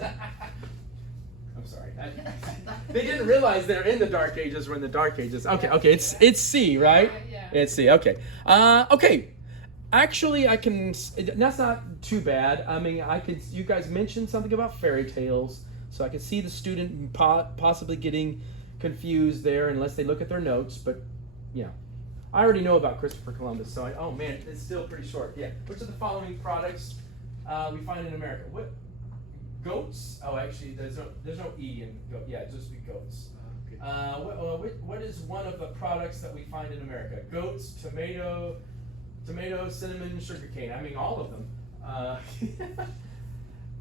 I'm sorry. They didn't realize they're in the Dark Ages. We're in the Dark Ages. Okay. It's C, right? Yeah. It's C. Okay. Okay. Actually, I can. That's not too bad. I mean, I could. You guys mentioned something about fairy tales, so I can see the student possibly getting confused there, unless they look at their notes. But yeah, I already know about Christopher Columbus, so oh man, it's still pretty short. Yeah. Which of the following products we find in America? What? Goats? Oh, actually, there's no E in goat. Yeah, it'd just be goats. Okay. What is one of the products that we find in America? Goats, tomato, cinnamon, sugarcane. I mean, all of them.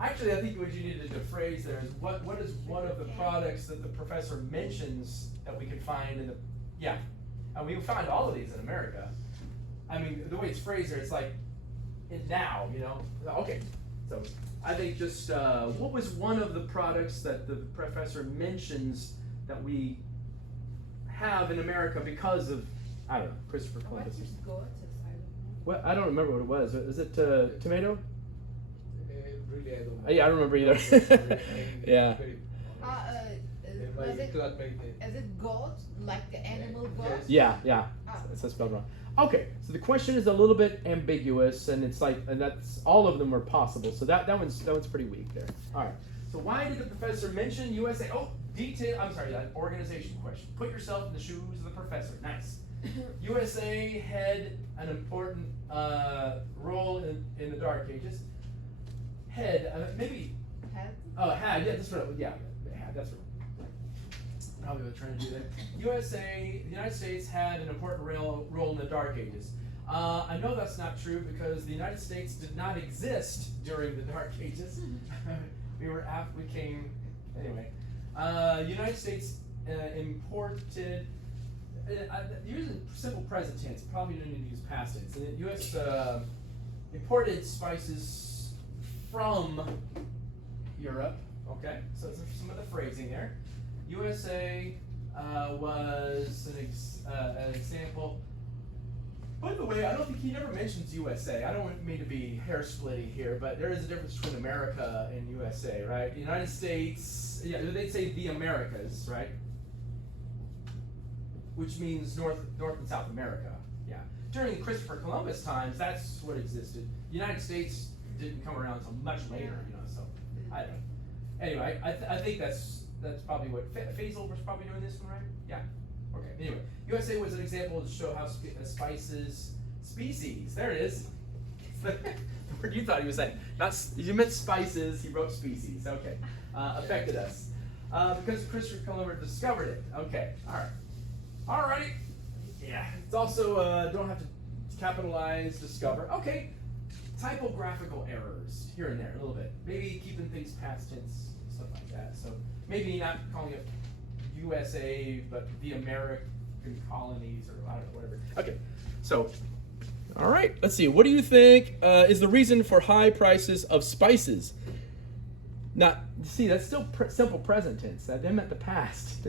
Actually, I think what you needed to phrase there is what is one of the products that the professor mentions that we can find in the and we find all of these in America. I mean, the way it's phrased there, it's like in now, you know. Okay. So I think just what was one of the products that the professor mentions that we have in America because of, I don't know, Christopher Columbus? Well, I don't remember what it was. Is it tomato? Really, I don't know. Yeah, I don't remember either. Yeah. Is it goat, like the animal goat? Yeah, yeah. It's spelled wrong. Okay, so the question is a little bit ambiguous, and it's like, and that's all of them are possible. So that one's pretty weak there. All right. So why did the professor mention USA? Oh, detail. I'm sorry, that organization question. Put yourself in the shoes of the professor. Nice. USA had an important role in the Dark Ages. Maybe. Had? Oh, had. Yeah, that's what. Yeah, had. That's what. Probably what I'm trying to do there. The United States had an important role in the Dark Ages. I know that's not true because the United States did not exist during the Dark Ages. We came anyway. United States imported. Using simple present tense, probably don't need to use past tense. The U.S. Imported spices from Europe. Okay, so there's some of the phrasing there. USA was an example. By the way, I don't think he never mentions USA. I don't mean to be hair splitting here, but there is a difference between America and USA, right? The United States, yeah, they'd say the Americas, right? Which means North and South America. Yeah. During Christopher Columbus times, that's what existed. The United States didn't come around until much later, you know. So I don't know. Anyway, I think that's probably what Faisal was probably doing this one, right? Yeah. Okay. Anyway, USA was an example to show how species. There it is. The word you thought he was saying. You meant spices. He wrote species. Okay. Affected us because Christopher Columbus discovered it. Okay. All right. Alrighty. Yeah. It's also don't have to capitalize discover. Okay. Typographical errors here and there a little bit. Maybe keeping things past tense, stuff like that. So maybe not calling it USA, but the American colonies, or I don't know, whatever. Okay. So, all right. Let's see. What do you think is the reason for high prices of spices? Not see. That's still simple present tense. That meant the past.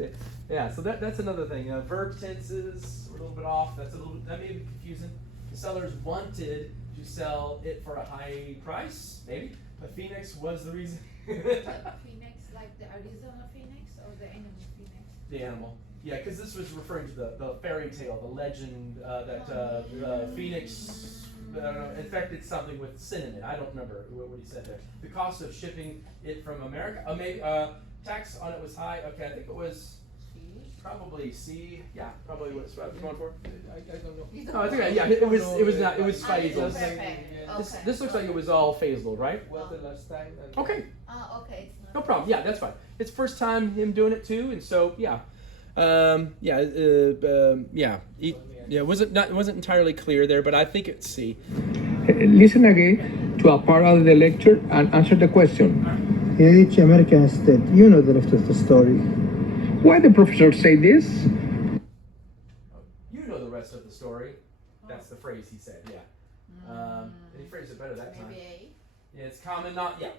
Yeah, so that's another thing. Verb tenses were a little bit off. That may be confusing. The sellers wanted to sell it for a high price, maybe. But Phoenix was the reason. Phoenix, like the Arizona Phoenix or the animal Phoenix? The animal. Yeah, because this was referring to the fairy tale, the legend that Phoenix infected something with cinnamon. I don't remember what he said there. The cost of shipping it from America, maybe tax on it was high. Okay, I think it was. Probably C. Yeah, probably what I was going for. I don't know. Oh, it's okay. Yeah, it was not. It was Faisal. Okay. This looks like it was all Faisal, right? Was the last time? Okay. Okay. It's not No problem. Yeah, that's fine. It's first time him doing it too, and so yeah, It wasn't entirely clear there, but I think it's C. Listen again to a part of the lecture and answer the question. Each American state, you know the rest of the story. Why the professor say this? You know the rest of the story. That's the phrase he said. Yeah. And he phrased it better that time. Yeah, it's common. Not yeah.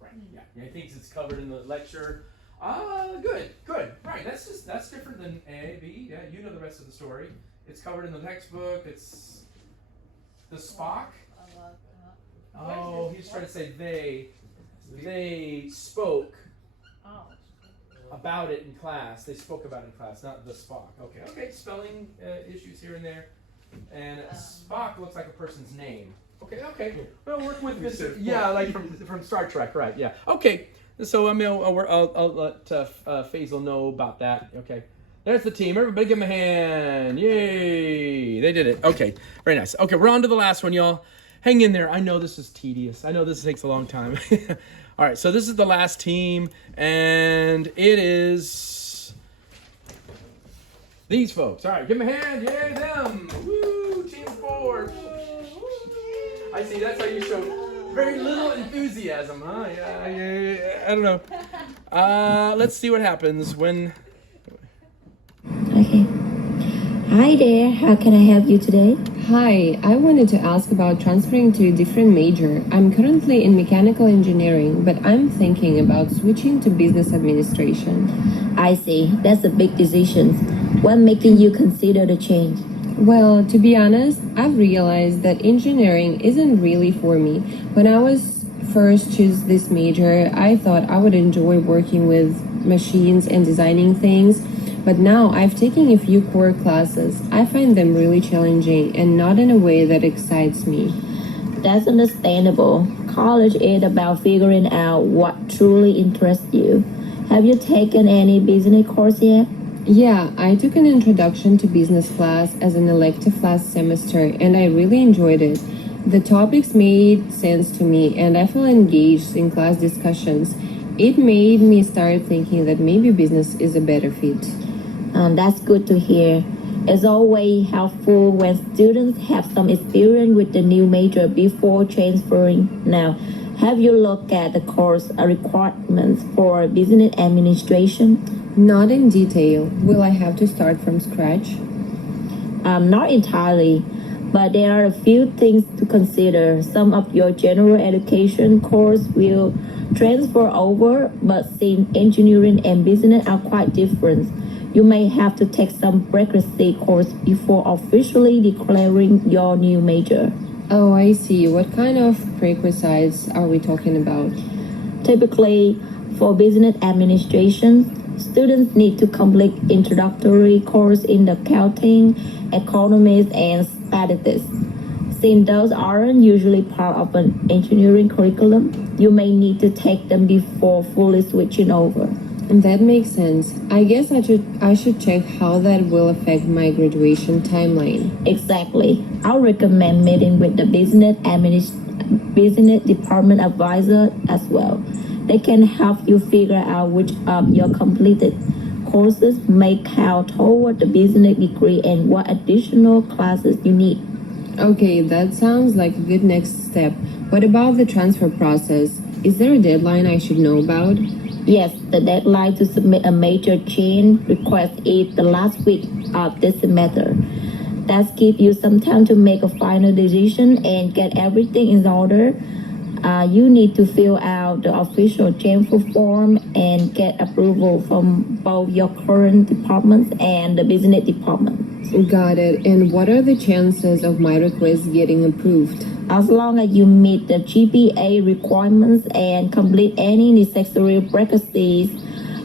Right. Yeah. He thinks it's covered in the lecture. Good. Right. That's different than A, B. Yeah. You know the rest of the story. It's covered in the textbook. It's the Spock. Oh, he's trying to say they spoke about it in class. They spoke about it in class, not the Spock. Okay. Spelling issues here and there. And Spock looks like a person's name. Okay. Well, work with Mr. Yeah, like from Star Trek, right? Yeah. Okay. So I'll let Faisal know about that. Okay. There's the team. Everybody give them a hand. Yay! They did it. Okay. Very nice. Okay, we're on to the last one, y'all. Hang in there. I know this is tedious. I know this takes a long time. All right, so this is the last team, and it is these folks. All right, give them a hand. Yay, them. Woo, team 4. I see, that's how you show very little enthusiasm, huh? Yeah, I don't know. Let's see what happens when... Okay. Hi there, how can I help you today? Hi, I wanted to ask about transferring to a different major. I'm currently in mechanical engineering, but I'm thinking about switching to business administration. I see, that's a big decision. What making you consider the change? Well, to be honest, I've realized that engineering isn't really for me. When I was first choose this major, I thought I would enjoy working with machines and designing things. But now I've taken a few core classes. I find them really challenging and not in a way that excites me. That's understandable. College is about figuring out what truly interests you. Have you taken any business course yet? Yeah, I took an introduction to business class as an elective last semester and I really enjoyed it. The topics made sense to me and I felt engaged in class discussions. It made me start thinking that maybe business is a better fit. That's good to hear. It's always helpful when students have some experience with the new major before transferring. Now, have you looked at the course requirements for business administration? Not in detail. Will I have to start from scratch? Not entirely, but there are a few things to consider. Some of your general education course will transfer over, but since engineering and business are quite different, you may have to take some prerequisite course before officially declaring your new major. Oh, I see. What kind of prerequisites are we talking about? Typically, for business administration, students need to complete introductory course in accounting, economics, and statistics. Since those aren't usually part of an engineering curriculum, you may need to take them before fully switching over. And that makes sense. I guess I should check how that will affect my graduation timeline. Exactly. I recommend meeting with the business department advisor as well. They can help you figure out which of your completed courses may count toward the business degree and what additional classes you need. Okay, that sounds like a good next step. What about the transfer process? Is there a deadline I should know about? Yes, the deadline to submit a major change request is the last week of this semester. That gives you some time to make a final decision and get everything in order. You need to fill out the official transfer form and get approval from both your current department and the business department. Got it. And what are the chances of my request getting approved? As long as you meet the GPA requirements and complete any necessary prerequisites,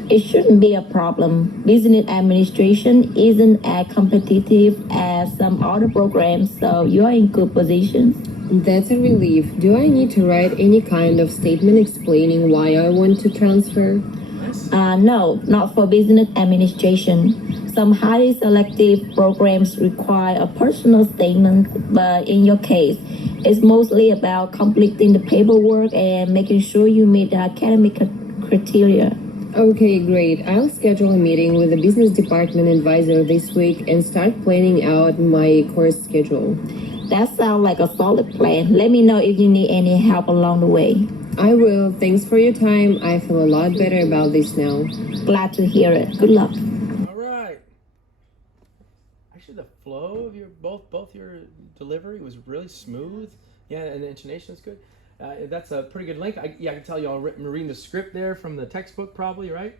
it shouldn't be a problem. Business administration isn't as competitive as some other programs, so you're in good position. That's a relief. Do I need to write any kind of statement explaining why I want to transfer? No, not for business administration. Some highly selective programs require a personal statement, but in your case, it's mostly about completing the paperwork and making sure you meet the academic criteria. Okay, great. I'll schedule a meeting with the business department advisor this week and start planning out my course schedule. That sounds like a solid plan. Let me know if you need any help along the way. I will. Thanks for your time. I feel a lot better about this now. Glad to hear it. Good luck. All right. Actually, the flow of your both your delivery was really smooth. Yeah, and the intonation is good. That's a pretty good link. I can tell you all reading the script there from the textbook, probably, right?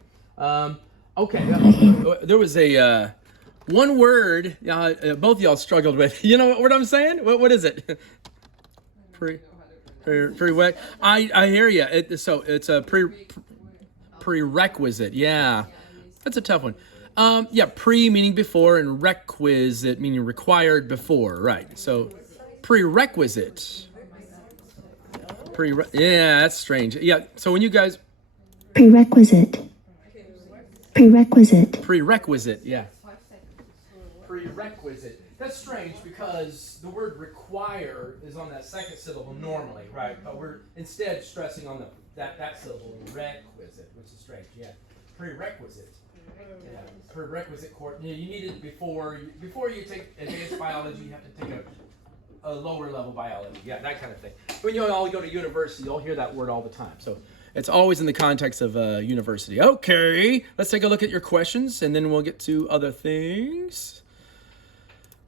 Okay. There was a one word both of y'all struggled with. You know what word I'm saying? What is it? Prerequisite. I hear you. So it's a prerequisite. Yeah, that's a tough one. Pre meaning before and requisite meaning required before. Right. So prerequisite. Yeah, that's strange. Yeah. So when you guys Prerequisite. Yeah. Prerequisite. That's strange because the word require is on that second syllable normally, right? But we're instead stressing on that syllable, requisite, which is strange. Yeah. Prerequisite. Yeah. Prerequisite course. You need it before you take advanced biology. You have to take a lower level biology. Yeah, that kind of thing. When you all go to university, you'll hear that word all the time. So it's always in the context of university. Okay, let's take a look at your questions, and then we'll get to other things.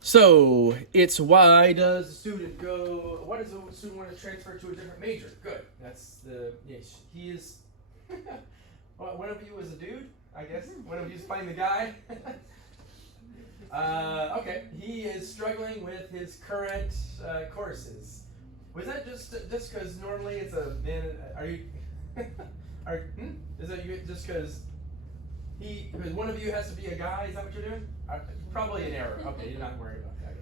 So it's why does the student go? Why does the student want to transfer to a different major? Good. That's the yes. He is. Well, one of you is a dude, I guess. One of you is playing the guy. Okay. He is struggling with his current courses. Was that just because normally it's a man? Are you? Is that you just because? Because one of you has to be a guy, is that what you're doing? Probably an error. Okay, you're not worried about that.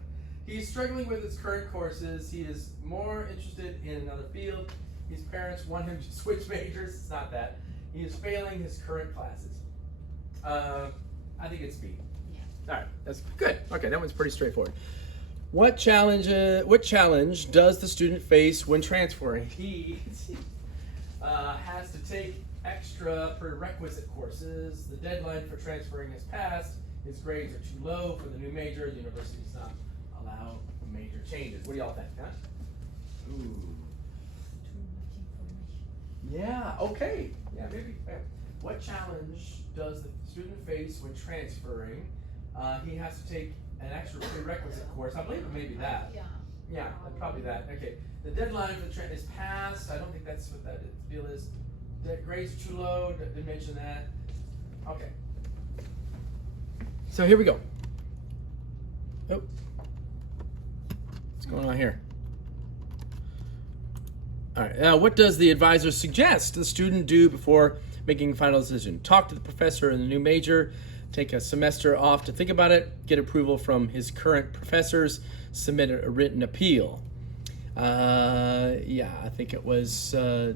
He's struggling with his current courses. He is more interested in another field. His parents want him to switch majors. It's not that. He is failing his current classes. I think it's B. Yeah. All right, that's good. Okay, that one's pretty straightforward. What challenge does the student face when transferring? He has to take extra prerequisite courses. The deadline for transferring has passed. His grades are too low for the new major. The university does not allow major changes. What do y'all think, huh? Ooh. Yeah, okay. Yeah, maybe. Yeah. What challenge does the student face when transferring? He has to take an extra prerequisite course. I believe it may be that. Yeah, probably that. Okay. The deadline for the transfer is passed. I don't think that's what that deal is. The grades are too low. Didn't mention that. Okay. So here we go. Oh. What's going on here? All right. Now, what does the advisor suggest the student do before making a final decision? Talk to the professor in the new major. Take a semester off to think about it. Get approval from his current professors. Submit a written appeal. Yeah, I think it was to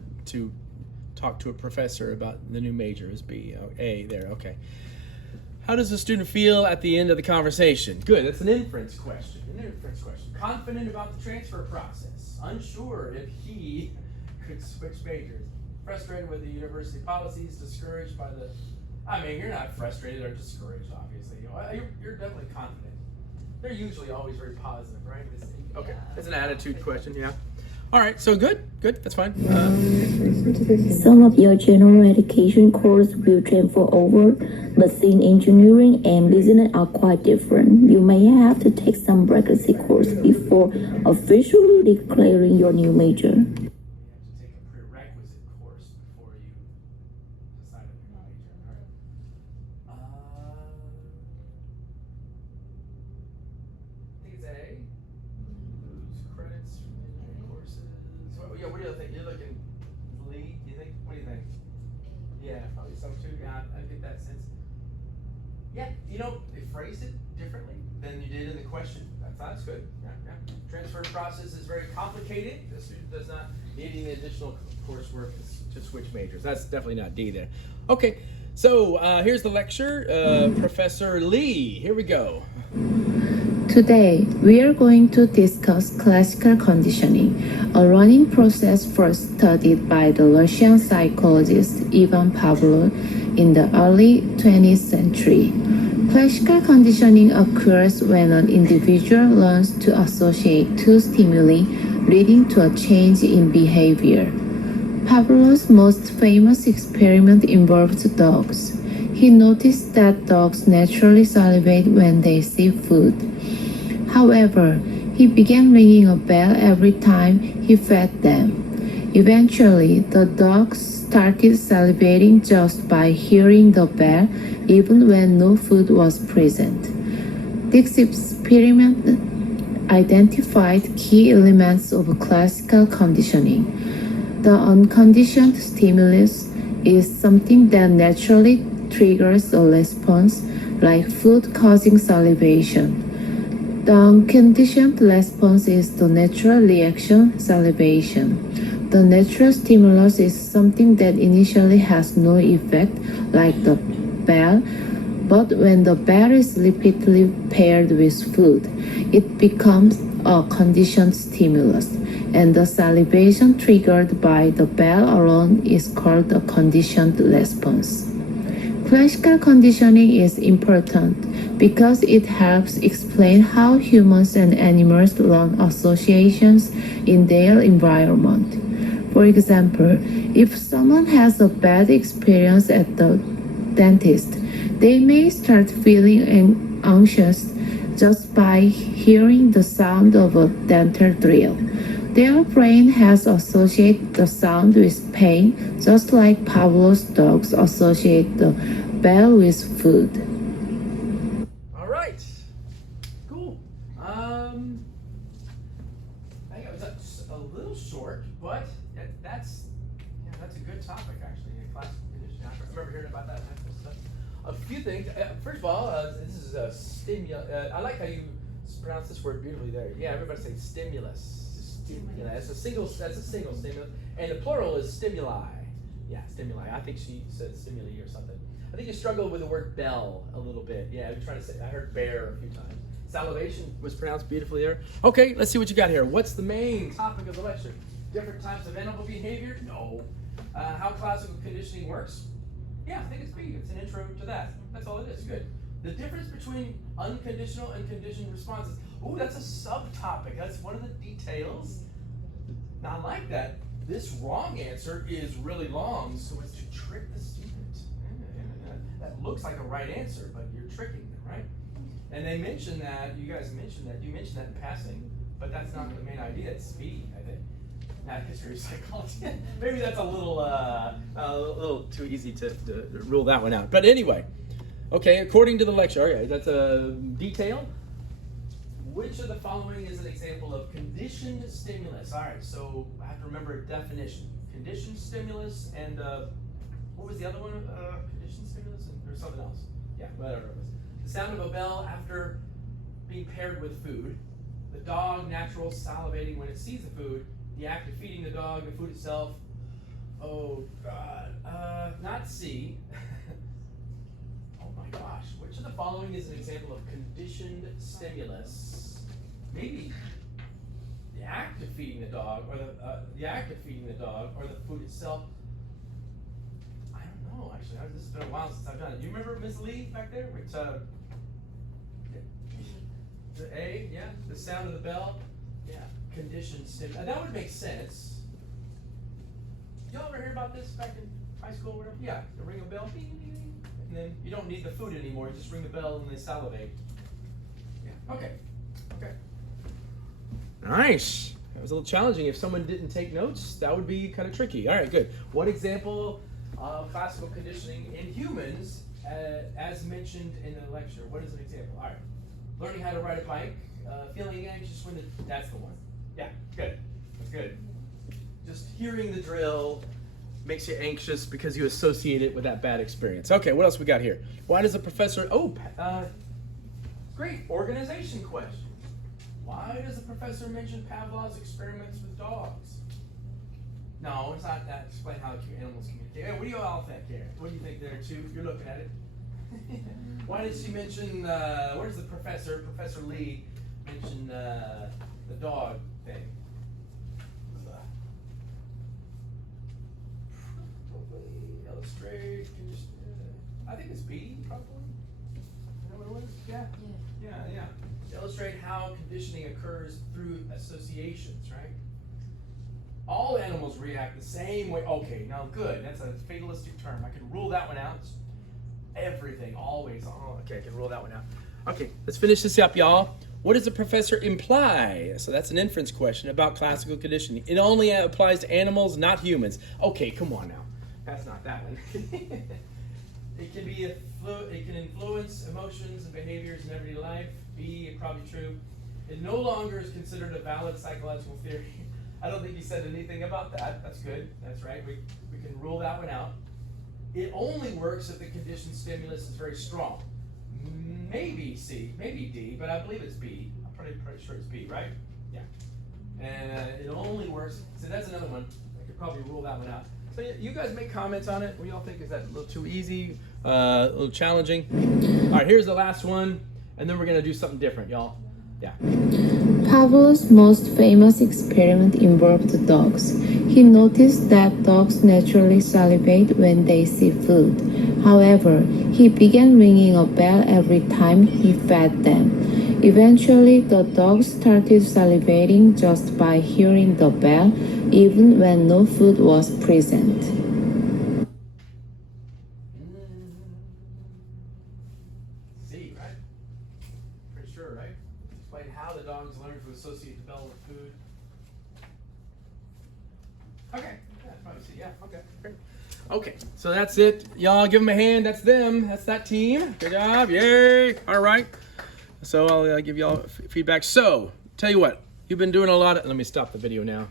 talk to a professor about the new major is B. Oh, A there, okay. How does the student feel at the end of the conversation? Good, that's an inference question. Confident about the transfer process. Unsure if he could switch majors. Frustrated with the university policies. Discouraged by the... I mean, you're not frustrated or discouraged, obviously. You're definitely confident. They're usually always very positive, right? Okay, it's an attitude question, yeah. All right, so good, that's fine. Some of your general education course will transfer over, but since engineering and business are quite different, you may have to take some prerequisite course before officially declaring your new major. You have to take a prerequisite course before you decide on your major. All right. I think it's A. Lose credits from engineering courses. Yeah, what do you think? You're looking lead, you think? What do you think? Yeah, probably some too. Yeah, I get that sense. Yeah, they phrased it differently than you did in the question. That's good. Yeah. Transfer process is very complicated. The student does not need any additional coursework to switch majors. That's definitely not D there. Okay, so here's the lecture. Professor Lee, here we go. Today, we are going to discuss classical conditioning, a learning process first studied by the Russian psychologist Ivan Pavlov in the early 20th century. Classical conditioning occurs when an individual learns to associate two stimuli, leading to a change in behavior. Pavlov's most famous experiment involved dogs. He noticed that dogs naturally salivate when they see food. However, he began ringing a bell every time he fed them. Eventually, the dogs started salivating just by hearing the bell, even when no food was present. This experiment identified key elements of classical conditioning. The unconditioned stimulus is something that naturally triggers a response, like food causing salivation. The unconditioned response is the natural reaction, salivation. The natural stimulus is something that initially has no effect, like the bell, but when the bell is repeatedly paired with food, it becomes a conditioned stimulus, and the salivation triggered by the bell alone is called a conditioned response. Classical conditioning is important because it helps explain how humans and animals learn associations in their environment. For example, if someone has a bad experience at the dentist, they may start feeling anxious just by hearing the sound of a dental drill. Their brain has associated the sound with pain, just like Pavlov's dogs associate the bell with food. All right. Cool. I think it was a little short, but that's a good topic actually. Classical conditioning. I remember hearing about that kind of stuff. A few things. First of all, this is a stimulus. I like how you pronounce this word beautifully there. Yeah, everybody say stimulus. Stimulus. That's a single stimulus, and the plural is stimuli. Yeah, stimuli. I think she said stimuli or something. I think you struggled with the word bell a little bit. Yeah, I'm trying to say. I heard bear a few times. Salivation was pronounced beautifully there. Okay, let's see what you got here. What's the main topic of the lecture? Different types of animal behavior? No. How classical conditioning works? Yeah, I think it's B. It's an intro to that. That's all it is. Good. The difference between unconditional and conditioned responses. Ooh, that's a subtopic. That's one of the details. Now, I like that. This wrong answer is really long, so it's to trick the student. That looks like a right answer, but you're tricking them, right? And they mentioned that, you mentioned that in passing, but that's not the main idea. It's speed, I think. Not history of psychology. Maybe that's a little too easy to rule that one out. But anyway, okay, according to the lecture, okay, that's a detail. Which of the following is an example of conditioned stimulus? All right, so I have to remember a definition. Conditioned stimulus and what was the other one? Conditioned stimulus or something else? Yeah, whatever it was. The sound of a bell after being paired with food. The dog natural salivating when it sees the food. The act of feeding the dog, the food itself. Oh God, not C. Oh my gosh, which of the following is an example of conditioned stimulus? Maybe the act of feeding the dog, or the food itself. I don't know. Actually, this has been a while since I've done it. Do you remember Miss Lee back there? Which the A, yeah, the sound of the bell, yeah, conditioned stimulus. That would make sense. Y'all ever hear about this back in high school or whatever? Yeah, you ring a bell, ding, ding, ding, and then you don't need the food anymore. You just ring the bell and they salivate. Yeah. Okay. Nice. That was a little challenging. If someone didn't take notes, that would be kind of tricky. All right, good. What example of classical conditioning in humans, as mentioned in the lecture? What is an example? All right. Learning how to ride a bike, feeling anxious when that's the one. Yeah, good. That's good. Just hearing the drill makes you anxious because you associate it with that bad experience. Okay, what else we got here? Why does the professor, great, organization question. Why does the professor mention Pavlov's experiments with dogs? No, it's not that. Explain how animals communicate. Hey, what do you all think here? What do you think there too? You're looking at it. Why did she mention, where's the professor, Professor Lee, mention the dog thing? Illustrate, I think it's B, probably. You know what it was? Yeah. Illustrate how conditioning occurs through associations, right? All animals react the same way. Okay, now good. That's a fatalistic term. I can rule that one out. Everything, always. Oh, okay, I can rule that one out. Okay, let's finish this up, y'all. What does the professor imply? So that's an inference question about classical conditioning. It only applies to animals, not humans. Okay, come on now. That's not that one. It can influence emotions and behaviors in everyday life. B, probably true. It no longer is considered a valid psychological theory. I don't think he said anything about that. That's good. That's right. We can rule that one out. It only works if the conditioned stimulus is very strong. Maybe C, maybe D, but I believe it's B. I'm pretty sure it's B, right? Yeah. And it only works. So that's another one. I could probably rule that one out. So you guys make comments on it. What do y'all think? Is that a little too easy? A little challenging? All right, here's the last one. And then we're going to do something different, y'all. Yeah. Pavlov's most famous experiment involved dogs. He noticed that dogs naturally salivate when they see food. However, he began ringing a bell every time he fed them. Eventually, the dogs started salivating just by hearing the bell, even when no food was present. C, right? Pretty sure, right? Okay. Yeah, probably see. Yeah. Okay. Great. Okay. So that's it. Y'all give them a hand. That's them. That's that team. Good job. Yay. All right. So I'll give y'all feedback. So tell you what, you've been doing a lot of. Let me stop the video now.